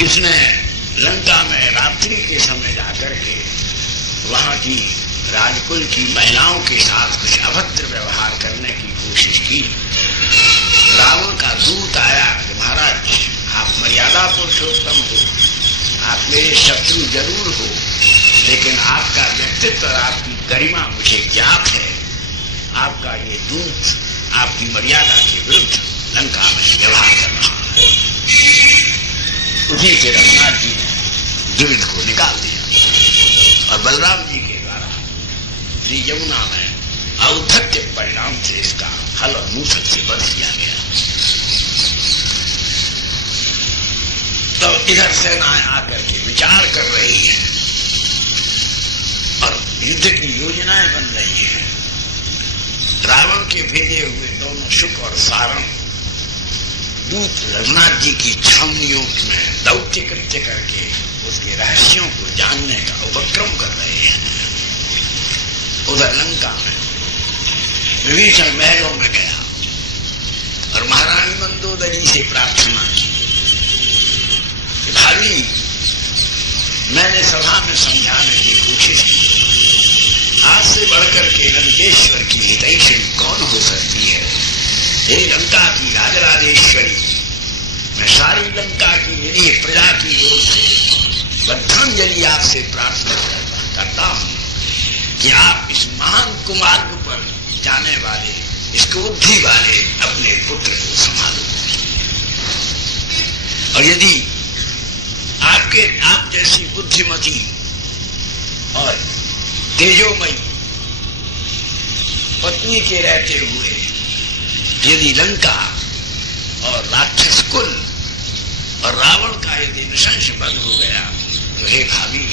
इसने लंका में रात्रि के समय जाकर के वहां की राजकुल की महिलाओं के साथ कुछ अभद्र व्यवहार करने की कोशिश की। रावण का दूत आया कि महाराज आप मर्यादा पुरुषोत्तम हो, आप मेरे शत्रु जरूर हो, लेकिन आपका व्यक्तित्व और आपकी गरिमा मुझे ज्ञात है। आपका ये दूत आपकी मर्यादा के विरुद्ध लंका में व्यवहार कर रहा है। उसी से रघुनाथ जी ने द्विविद को निकाल दिया और बलराम जी के द्वारा श्री यमुना में औद्धत्य परिणाम से इसका हल और मूसक से वध किया गया। तो इधर सेनाएं आकर के विचार कर रही हैं और युद्ध की योजनाएं बन रही हैं। रावण के भेजे हुए दोनों शुक और सारण दूत रघुनाथ जी की छावनियों में दौत्य कृत्य करके उसके रहस्यों को जानने का उपक्रम कर रहे हैं। उधर लंका में विभीषण महलों में गया और महारानी मंदोदरी से प्रार्थना की कि भाभी, मैंने सभा में समझाने की कोशिश की, आज से बढ़कर के लंकेश्वर की हितैषणी कौन हो सकती है। हे लंका की राजराजेश्वरी, मैं सारी लंका की निरीह प्रजा की ओर से बद्धांजलि आपसे प्रार्थना करता हूं कि आप इस महान कुमार्ग पर जाने वाले, इस बुद्धि वाले अपने पुत्र को संभालो। और यदि आप जैसी बुद्धिमती और तेजोमयी पत्नी के रहते हुए यदि लंका और राक्षस कुल और रावण का यदि नृशंस बंद हो गया, तो हे भाभी,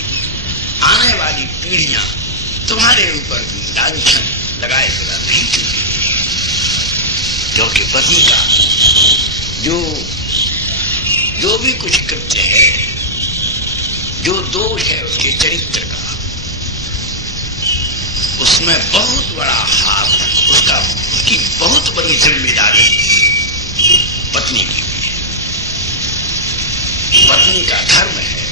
आने वाली पीढ़ियां तुम्हारे ऊपर भी लांछन लगाए बिना नहीं चुकेगी, क्योंकि पति का जो भी कुछ कृत्य है, जो दोष है उसके चरित्र का, उसमें बहुत बड़ा हाथ, उसकी बहुत बड़ी जिम्मेदारी पत्नी की भी है। पत्नी का धर्म है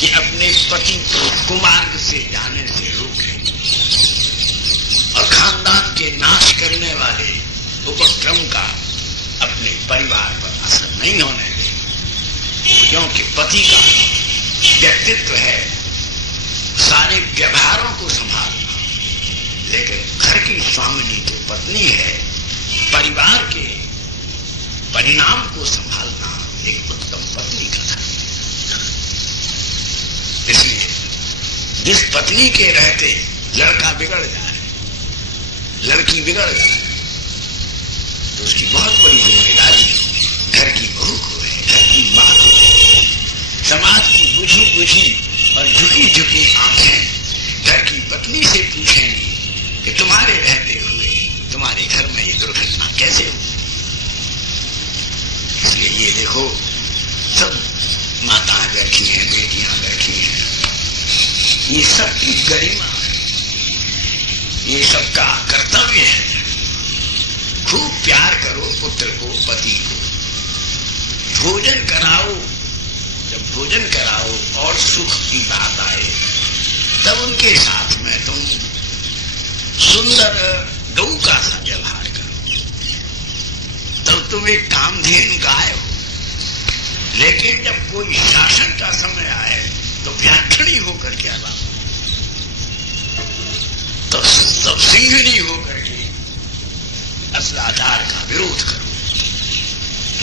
कि अपने पति को कुमार्ग से जाने से रोके और खानदान के नाश करने वाले उपक्रम का अपने परिवार पर असर नहीं होने दे, क्योंकि पति का व्यक्तित्व है सारे व्यवहारों को संभालना, लेकिन घर की स्वामिनी तो पत्नी है, परिवार के परिणाम को संभालना एक उत्तम पत्नी का धर्म। इसलिए जिस पत्नी के रहते लड़का बिगड़ जाए, लड़की बिगड़ जाए, तो उसकी बहुत बड़ी जिम्मेदारी घर की बहू को है, घर की मां को है। समाज की बुझी बुझी और झुकी झुकी आंखें घर की पत्नी से पूछेंगी कि तुम्हारे रहते हुए तुम्हारे घर में ये दुर्घटना कैसे हुई। इसलिए ये देखो, सब माताएं बैठी हैं, बेटियां बैठी हैं, ये सबकी गरिमा है, ये सबका कर्तव्य है। खूब प्यार करो पुत्र को, पति को, भोजन कराओ, जब भोजन कराओ और सुख की बात आए तब उनके साथ में तुम सुंदर गौ का सा व्यवहार करो, तब तुम एक कामधेनु गाय हो। लेकिन जब कोई शासन का समय आए तो व्याख्यानी होकर क्या लाभ, तो सब सिंहनी होकर के असलाचार का विरोध करो,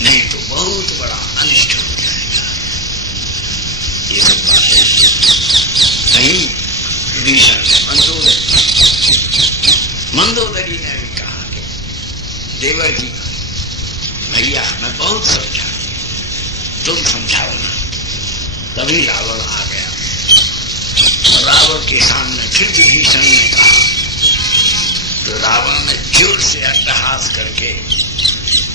नहीं तो बहुत बड़ा अनिष्ट हो जाएगा। ये सब बातें कहीं विभीषण ने मंदोदरी ने भी कहा कि देवर जी, भैया मैं बहुत समझा, तुम समझाओ ना। तभी रावण आ गया और रावण के सामने फिर विभीषण ने कहा, तो रावण ने जोर से अट्टहास करके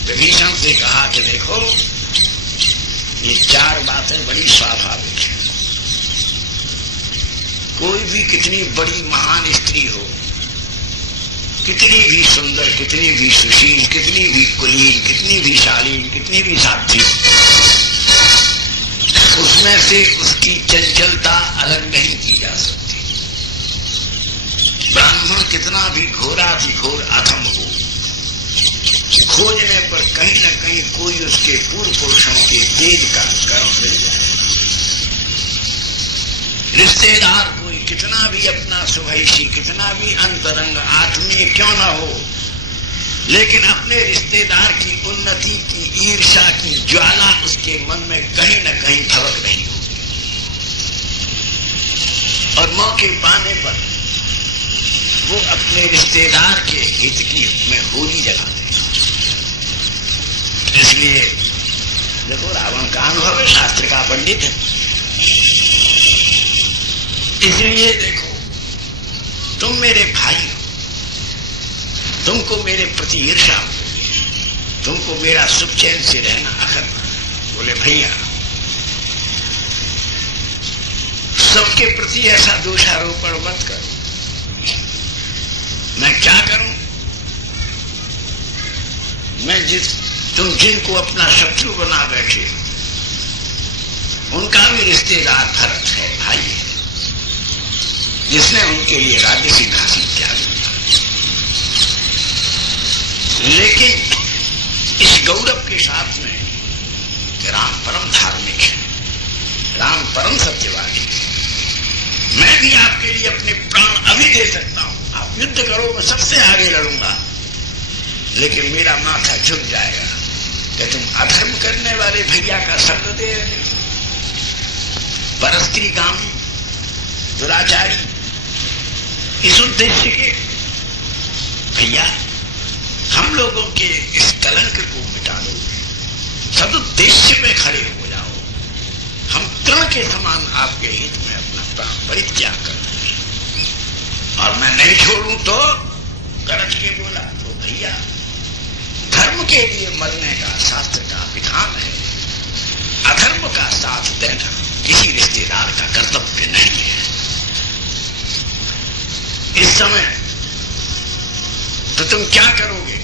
विभीषण से कहा कि देखो, ये चार बातें बड़ी स्वाभाविक है। कोई भी कितनी बड़ी महान स्त्री हो, कितनी भी सुंदर, कितनी भी सुशील, कितनी भी कुलीन, कितनी भी शालीन, कितनी भी साध्वी, उसमें से उसकी चंचलता अलग नहीं की जा सकती। ब्राह्मण कितना भी घोराधिघोर अधम हो, खोजने पर कहीं न कहीं कोई उसके पूर्व पुरुषों के तेज का कर्म मिल जाए। रिश्तेदार कोई कितना भी अपना सुभैषी, कितना भी अंतरंग आत्मीय क्यों न हो, लेकिन अपने रिश्तेदार की उन्नति की ईर्ष्या की ज्वाला उसके मन में कहीं न कहीं भड़क रही होगी और मौके पाने पर वो अपने रिश्तेदार के हित की में होली जलाते। इसलिए देखो, रावण का अनुभव है, शास्त्र का पंडित है। इसलिए देखो, तुम मेरे भाई हो, तुमको मेरे प्रति ईर्ष्या हो, तुमको मेरा सुख चैन से रहना अखरना। बोले भैया, सबके प्रति ऐसा दोषारोपण मत करो। मैं क्या करूं? तुम जिनको अपना शत्रु बना बैठे उनका भी रिश्तेदार भरत है, भाई है, जिसने उनके लिए राज्य सिंहासन त्याग दिया। लेकिन इस गौरव के साथ में कि राम परम धार्मिक है, राम परम सत्यवादी है। मैं भी आपके लिए अपने प्राण अभी दे सकता हूं, आप युद्ध करो, मैं सबसे आगे लड़ूंगा, लेकिन मेरा माथा झुक जाएगा कि तुम अधर्म करने वाले भैया का शब्द दे रहे हो। परस्त्रीगामी, दुराचारी, इस उद्देश्य के भैया हम लोगों के इस कलंक को मिटा दो, सदुद्देश्य में खड़े हो जाओ। हम तृण के समान आपके हित में अपना प्राण परित्याग कर दें। और मैं नहीं छोड़ूं तो गरज के बोला, तो भैया धर्म के लिए मरने का शास्त्र का विधान है, अधर्म का साथ देना किसी रिश्तेदार का कर्तव्य नहीं है। इस समय तो तुम क्या करोगे?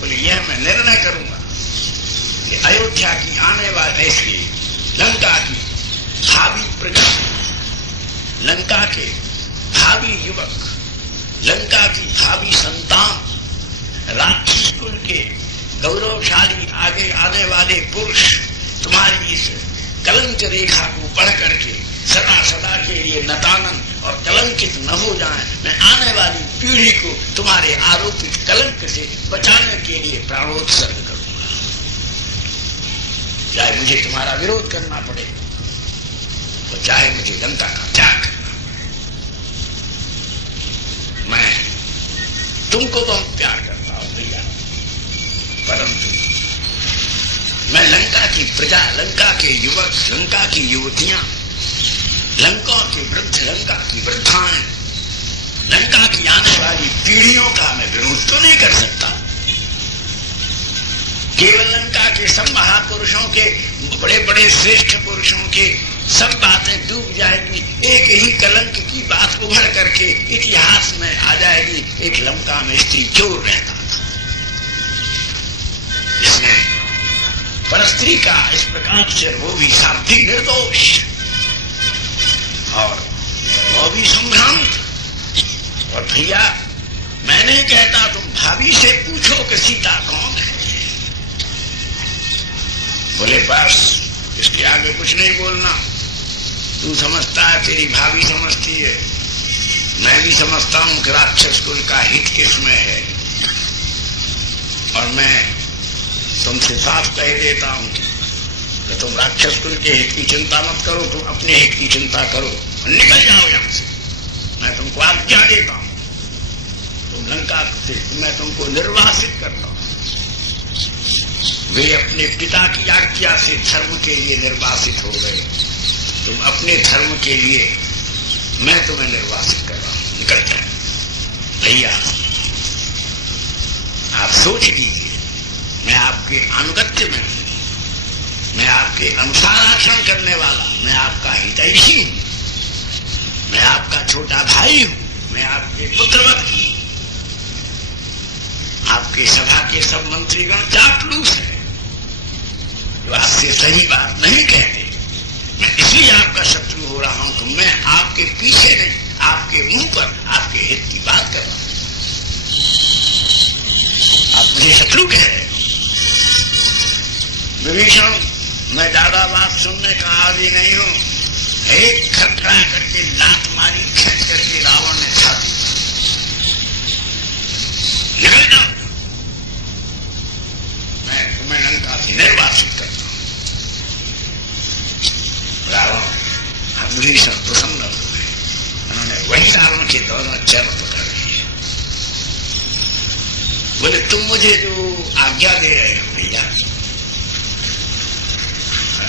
बोले यह मैं निर्णय करूंगा कि अयोध्या की आने वाले ऐसी लंका की भावी प्रजा, लंका के भावी युवक, लंका की भावी संतान, राक्षस कुल के गौरवशाली आगे आने वाले पुरुष तुम्हारी इस कलंक रेखा को पढ़ करके सदा सदा के लिए नतानन और कलंकित न हो जाएं। मैं आने वाली पीढ़ी को तुम्हारे आरोपित कलंक से बचाने के लिए प्राणोत्सर्ग करूंगा, चाहे मुझे तुम्हारा विरोध करना पड़े तो चाहे मुझे लंका का त्याग करना पड़े। मैं तुमको बहुत प्यार करता हूं भैया, परंतु मैं लंका की प्रजा, लंका के युवक, लंका की युवतियां, लंका के वृद्ध, लंका की वृद्धाएं, लंका की आने वाली पीढ़ियों का मैं विरोध तो नहीं कर सकता। केवल लंका के सब महापुरुषों के, बड़े बड़े श्रेष्ठ पुरुषों के सब बातें डूब जाएंगी, एक ही कलंक की बात उभर करके इतिहास में आ जाएगी। एक लंका में स्त्री चोर रहता था, जिसने परस्त्री का इस प्रकार से, वो भी शाब्दिक निर्दोष और वो भी संभ्रांत। और भैया मैं नहीं कहता, तुम भाभी से पूछो कि सीता कौन है। बोले बस इसके आगे कुछ नहीं बोलना, तू समझता है, तेरी भाभी समझती है, मैं भी समझता हूं कि राक्षस कुल का हित किसमें है। और मैं तुमसे साफ कह देता हूं कि तुम राक्षस कुल के हित की चिंता मत करो, तुम अपने हित की चिंता करो, निकल जाओ यहां से। मैं तुमको आज्ञा देता हूं, तुम लंका से मैं तुमको निर्वासित करता हूं। वे अपने पिता की आज्ञा से धर्म के लिए निर्वासित हो गए, तुम अपने धर्म के लिए, मैं तुम्हें निर्वासित कर रहा हूं, निकल जाए। भैया आप सोच लीजिए, मैं आपके अनुगत्य में हूं, मैं आपके अनुसार आचरण करने वाला, मैं आपका हितैषी हूं, मैं आपका छोटा भाई हूं, मैं आपके पुत्रवत हूं। आपके सभा के सब मंत्रीगण चापलूस हैं, जो आपसे सही बात नहीं कहते। मैं इसलिए आपका शत्रु हो रहा हूं कि मैं आपके पीछे नहीं, आपके मुंह पर आपके हित की बात कर रहा हूं। आप मुझे शत्रु कह रहे। विभीषण, मैं ज्यादा बात सुनने का आदी नहीं हूं। एक खटरा करके लात मारी, खींच करके रावण ने छाती, निकल जाओ, मैं तुम्हें लंका से निर्वासित करता हूं। रावण विभीषण प्रसन्न हो गए। उन्होंने वही रावण के दोनों चरण पकड़ लिए। बोले, तुम मुझे जो आज्ञा दे रहे हो भैया,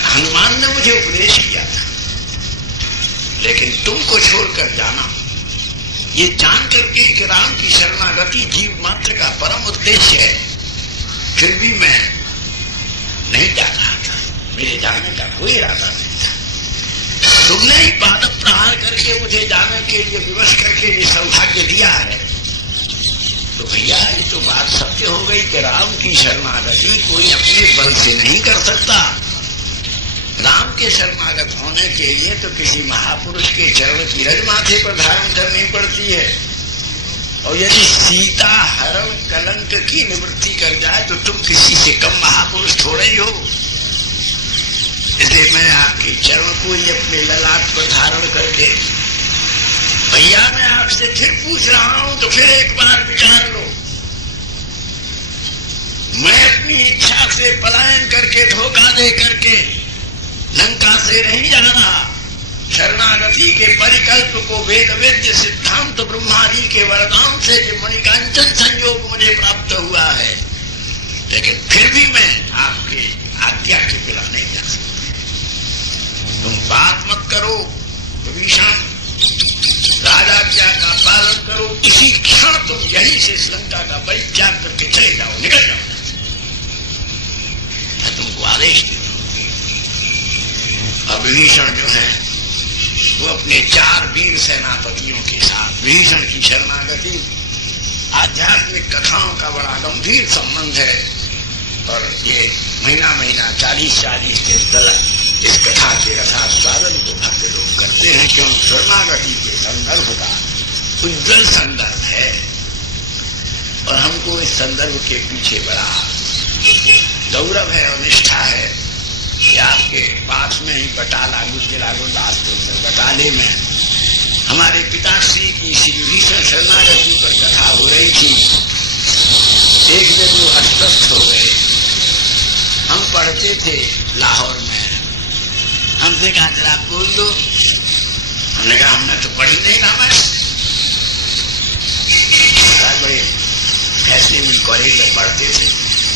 हनुमान ने मुझे उपदेश किया था, लेकिन तुमको छोड़कर जाना, ये जान करके कि राम की शरणागति जीव मात्र का परम उद्देश्य है, फिर भी मैं नहीं जा रहा था। मेरे जाने का कोई इरादा नहीं था। तुमने ही पादप प्रहार करके मुझे जाने के लिए विवश करके ये सौभाग्य दिया है, तो भैया ये तो बात सत्य हो गई कि राम की शरणागति कोई अपने बल से नहीं कर सकता। राम के शरणागत होने के लिए तो किसी महापुरुष के चरण की रज माथे पर धारण करनी पड़ती है, और यदि सीता हरण कलंक की निवृत्ति कर जाए तो तुम किसी से कम महापुरुष थोड़े ही हो। इसलिए मैं आपके चरण को ही अपने ललाट पर धारण करके, भैया मैं आपसे फिर पूछ रहा हूं, तो फिर एक बार विचार लो। मैं अपनी इच्छा से पलायन करके, धोखा दे करके लंका से नहीं जा रहा। शरणागति के परिकल्प को वेद वेद्य सिद्धांत ब्रह्मादि के वरदान से जो मणिकांचन संयोग मुझे प्राप्त हुआ है, लेकिन फिर भी मैं आपके आज्ञा के बिना नहीं जा सकता। तुम बात मत करो विभीषण, राजाज्ञा का पालन करो। इसी क्षण तुम यहीं से लंका का परित्याग करके चले जाओ, निकल जाओ। मैं तुमको आदेश देता हूं। विभीषण जो है वो अपने 4 वीर सेनापतियों के साथ, विभीषण की शरणागति आध्यात्मिक कथाओं का बड़ा गंभीर संबंध है, और ये महीना महीना 40-40 दिन तक इस कथा के रसास्वादन को भक्त लोग करते हैं, क्योंकि शरणागति के संदर्भ का उज्जवल संदर्भ है, और हमको इस संदर्भ के पीछे बड़ा गौरव है और निष्ठा है कि आपके पास में ही बटाला जिला गुरदासपुर बटाले में हमारे पिताश्री की श्री विभीषण शरणागति पर कथा हो रही थी। एक दिन वो अस्वस्थ हो गए। हम पढ़ते थे लाहौर में, हमसे कहा जरा आप बोल दो। हमने कहा हमने तो पढ़ी नहीं रामायण। बड़े फैशनेबल कॉलेज में पढ़ते थे,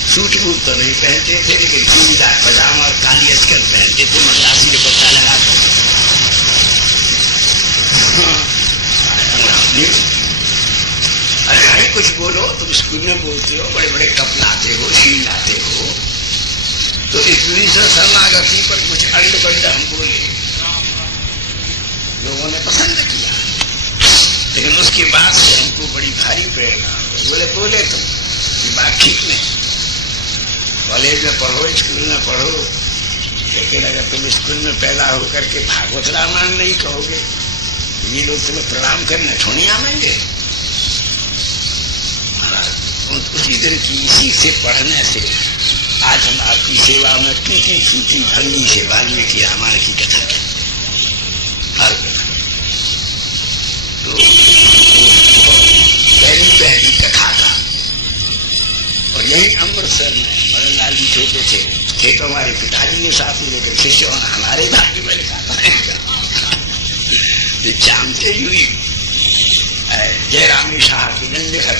सूट बूट तो नहीं पहनते थे, लेकिन चूड़ीदार पजामा और काली अस्कर्ट पहनते थे, मद्रासी दुपट्टा लगा कर। अरे भाई कुछ बोलो, तुम स्कूल में बोलते हो, बड़े बड़े कप लाते हो, शील लाते हो, तो इस विभीषण शरणागति पर कुछ अंड बंड हम बोले, लोगों ने पसंद किया, लेकिन उसके बाद से हमको बड़ी भारी प्रेरणा। बोले तुम ये बात ठीक नहीं, कॉलेज में पढ़ो, स्कूल में पढ़ो, लेकिन अगर तुम स्कूल में पैदा होकर के भागवत रामायण नहीं कहोगे, ये लोग तुम्हें प्रणाम करने थोड़ी आवेंगे। उसी दिन की इसी से पढ़ने से आज हम आपकी सेवा में टूटी फूटी भंगी से वाल्मीकि रामायण की कथा की तो पहली कथा का, और यही अमृतसर में मदन लाल जी छोटे थे तो हमारे पिताजी के साथ ही, लेकिन शिष्य हमारे भाग्य में लिखा था। जानते हुई जयरामी शाह की जन्मघर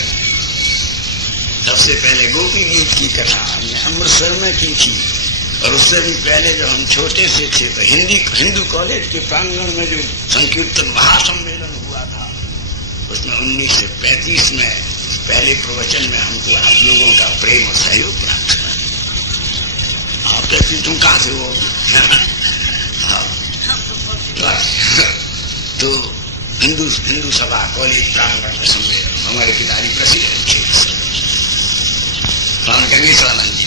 सबसे पहले गोपी गीत की कथा हमने अमृतसर में की थी, और उससे भी पहले जब हम छोटे से थे तो हिंदू कॉलेज के प्रांगण में जो संकीर्तन महासम्मेलन हुआ था, उसमें 1935 में पहले प्रवचन में हमको आप लोगों का प्रेम और सहयोग प्राप्त हुआ। आप कहते तुम कहाँ से हो? तो हिंदू सभा कॉलेज प्रांगण में सम्मेलन हमारे पिताजी प्रेसिडेंट थे, स्वामी गंगेश्वरानंद जी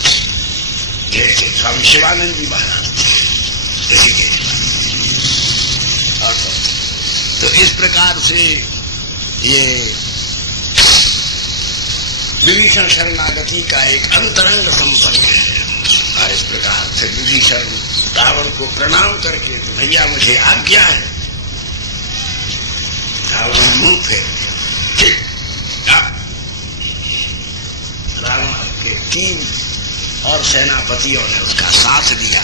थे, स्वामी शिवानंद जी महाराज थे, तो इस प्रकार से ये विभीषण शरणागति का एक अंतरंग संपर्क है। और इस प्रकार से विभीषण रावण को प्रणाम करके, तो भैया मुझे आज्ञा है, रावण मुंह फेर दिया। रावण के 3 और सेनापतियों ने उसका साथ दिया।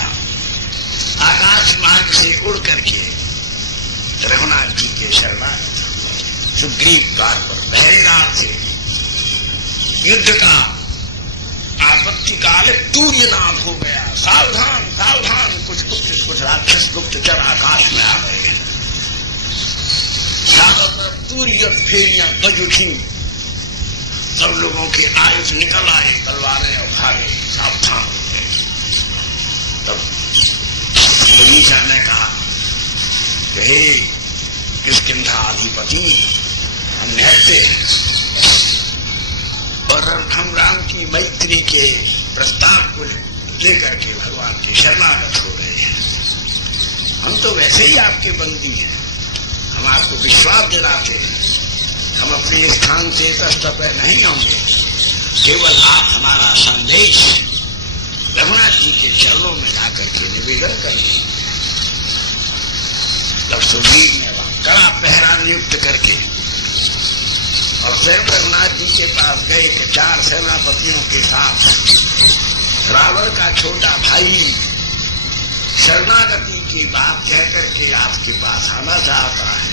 आकाश मार्ग से उड़ करके रघुनाथ जी के शरणागत सुग्रीव द्वार पर पहरेदार थे। युद्ध का आपत्ति काल तूर्यनाद हो गया। सावधान सावधान, कुछ राक्षस गुप्तचर आकाश में आ गए हैं। चारों तरफ तूर्य फेरियां बज उठी। सब लोगों के आयुध निकल आए, तलवारें उठाए, सावधान हो गए। तब विभीषण ने कहा कि हे किष्किंधाधिपति, हम निहत्ते हैं और हम राम की मैत्री के प्रस्ताव को लेकर के भगवान के शरणागत हो रहे हैं। हम तो वैसे ही आपके बंदी हैं, हम आपको विश्वास दिलाते हैं, हम अपने स्थान से तस्त पर नहीं होंगे, केवल आप हमारा संदेश रघुनाथ जी के चरणों में जाकर के निवेदन करिए। तब सुग्रीव ने वहां कड़ा पहरा नियुक्त करके और स्वयं रघुनाथ जी के पास गए कि 4 सेनापतियों के साथ रावण का छोटा भाई शरणागति की बात कहकर के आपके पास आना चाहता है।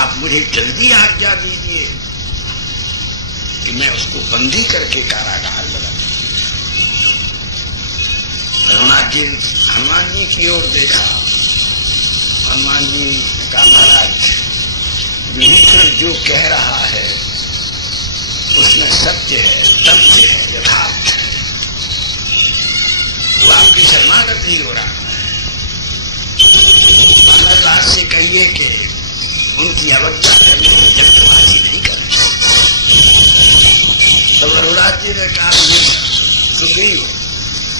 आप मुझे जल्दी आज्ञा दीजिए कि मैं उसको बंदी करके कारागार में रखूं। रघुनाथ जी हनुमान जी की ओर देखा। हनुमान जी का महाराज विभीषण जो कह रहा है उसमें सत्य है, तथ्य है, यथार्थ है। वो आपकी शरणागत ही हो रहा है। महाराज से कहिए कि उनकी अवज्ञा करने में जल्दबाजी नहीं करनी। तो रघुनाथ जी ने कहा, सुग्रीव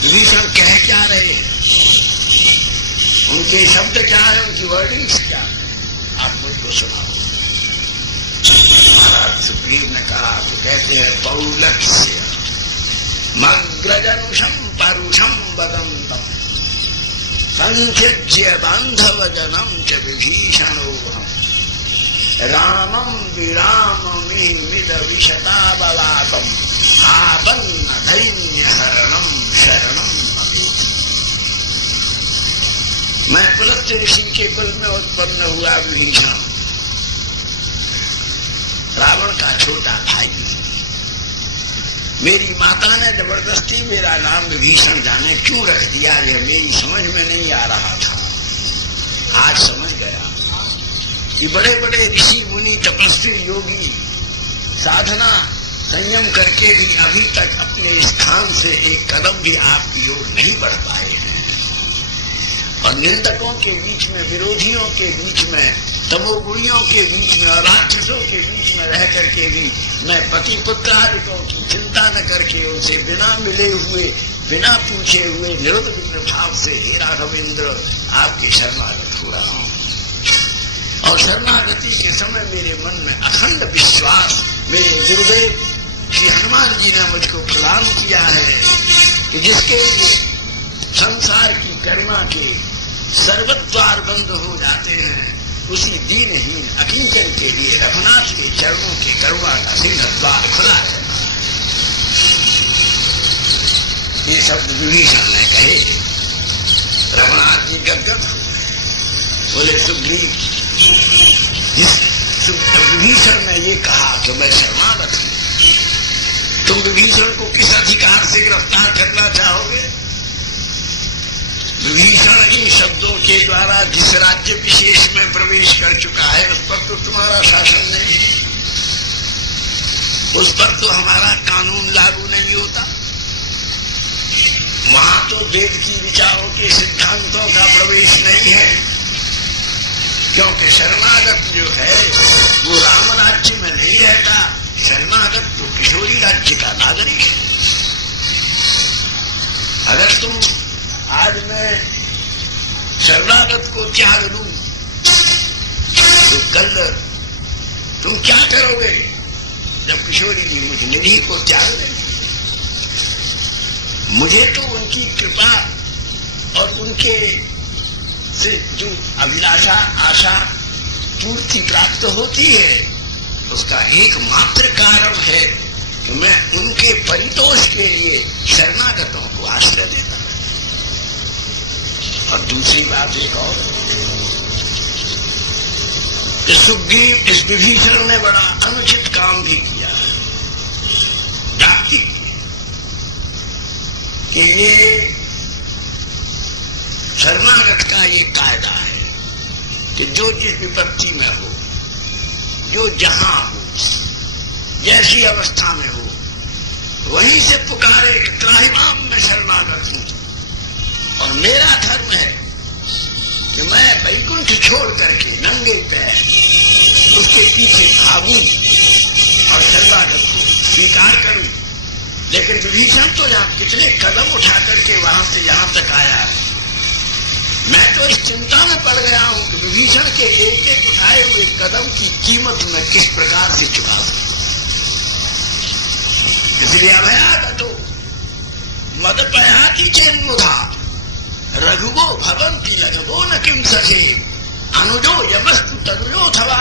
विभीषण कह क्या रहे हैं, उनके शब्द क्या है, उनकी वर्डिंग्स क्या है, आप मुझको सुनाओ। महाराज सुग्रीव ने कहा, तो कहते हैं पौलक्ष्य मग्रजनुषम परुषम वदन्तम संत्यज्य बांधव जनम च विभीषणोऽहम् रामं विराममिद विशता बलाकम् आपन्न दैन्य हरणम शरणम अभीत। मैं पुलस्त्य ऋषि के कुल में उत्पन्न हुआ विभीषण, रावण का छोटा भाई। मेरी माता ने जबरदस्ती मेरा नाम विभीषण जाने क्यों रख दिया, यह मेरी समझ में नहीं आ रहा था। आज समझ गया कि बड़े बड़े ऋषि मुनि तपस्वी योगी साधना संयम करके भी अभी तक अपने स्थान से एक कदम भी आपकी ओर नहीं बढ़ पाए हैं। और निंदकों के बीच में, विरोधियों के बीच में, तमोगुणियों के बीच में और राक्षसों के बीच में रह करके भी मैं पति पुत्रादिकों की चिंता न करके उनसे बिना मिले हुए, बिना पूछे हुए निरुद्ध भाव से हे राघवेंद्र आपके शरणागत हो रहा हूं। और शरणागति के समय मेरे मन में अखंड विश्वास मेरे गुरुदेव श्री हनुमान जी ने मुझको प्रदान किया है कि जिसके लिए संसार की करुणा के सर्वद्वार बंद हो जाते हैं, उसी दीनहीन अकिंचन के लिए रघुनाथ के चरणों के करुणा का सिंह द्वार खुला है। ये शब्द विभीषण ने कहे। रघुनाथ जी गदगद हो गए, बोले सुग्रीव, विभीषण ने ये कहा कि मैं शरणागत हूं, तुम विभीषण को किस अधिकार से गिरफ्तार करना चाहोगे? विभीषण इन शब्दों के द्वारा जिस राज्य विशेष में प्रवेश कर चुका है उस पर तो तुम्हारा शासन नहीं है, उस पर तो हमारा कानून लागू नहीं होता, वहां तो वेद की विचारों के सिद्धांतों का प्रवेश नहीं है, क्योंकि शरणागत जो है वो राम राज्य में नहीं रहता, शरणागत तो किशोरी राज्य का नागरिक है। अगर तुम आज मैं शरणागत को त्याग दूं तो कल तुम क्या करोगे जब किशोरी जी मुझ निधि को त्याग दें। मुझे तो उनकी कृपा और उनके से जो अभिलाषा आशा पूर्ति प्राप्त होती है उसका एकमात्र कारण है कि मैं उनके परितोष के लिए शरणागतों को आश्रय देता हूं। और दूसरी बात एक और, सुग्रीव इस विभीषण ने बड़ा अनुचित काम भी किया है, डाकी कि ये शरणागत का ये कायदा है कि जो जिस विपत्ति में हो, जो जहां हो, जैसी अवस्था में हो, वहीं से पुकारे कि त्राहिमाम में शरणागत हूं। और मेरा धर्म है कि मैं वैकुंठ छोड़ करके नंगे पैर उसके पीछे भागूं और शरणागत को स्वीकार करूं। लेकिन विभीषण तो यहाँ कितने कदम उठा करके वहां से यहां तक आया, मैं तो इस चिंता में पड़ गया हूं कि विभीषण के एक एक उठाए हुए कदम की कीमत मैं किस प्रकार से चुका सकूं। इसलिए अभयागतो मदपयाति चेन्मुधा रघुगो भवन्ति लघवो न किम सखे अनुजो यमस्तु तनुजो थवा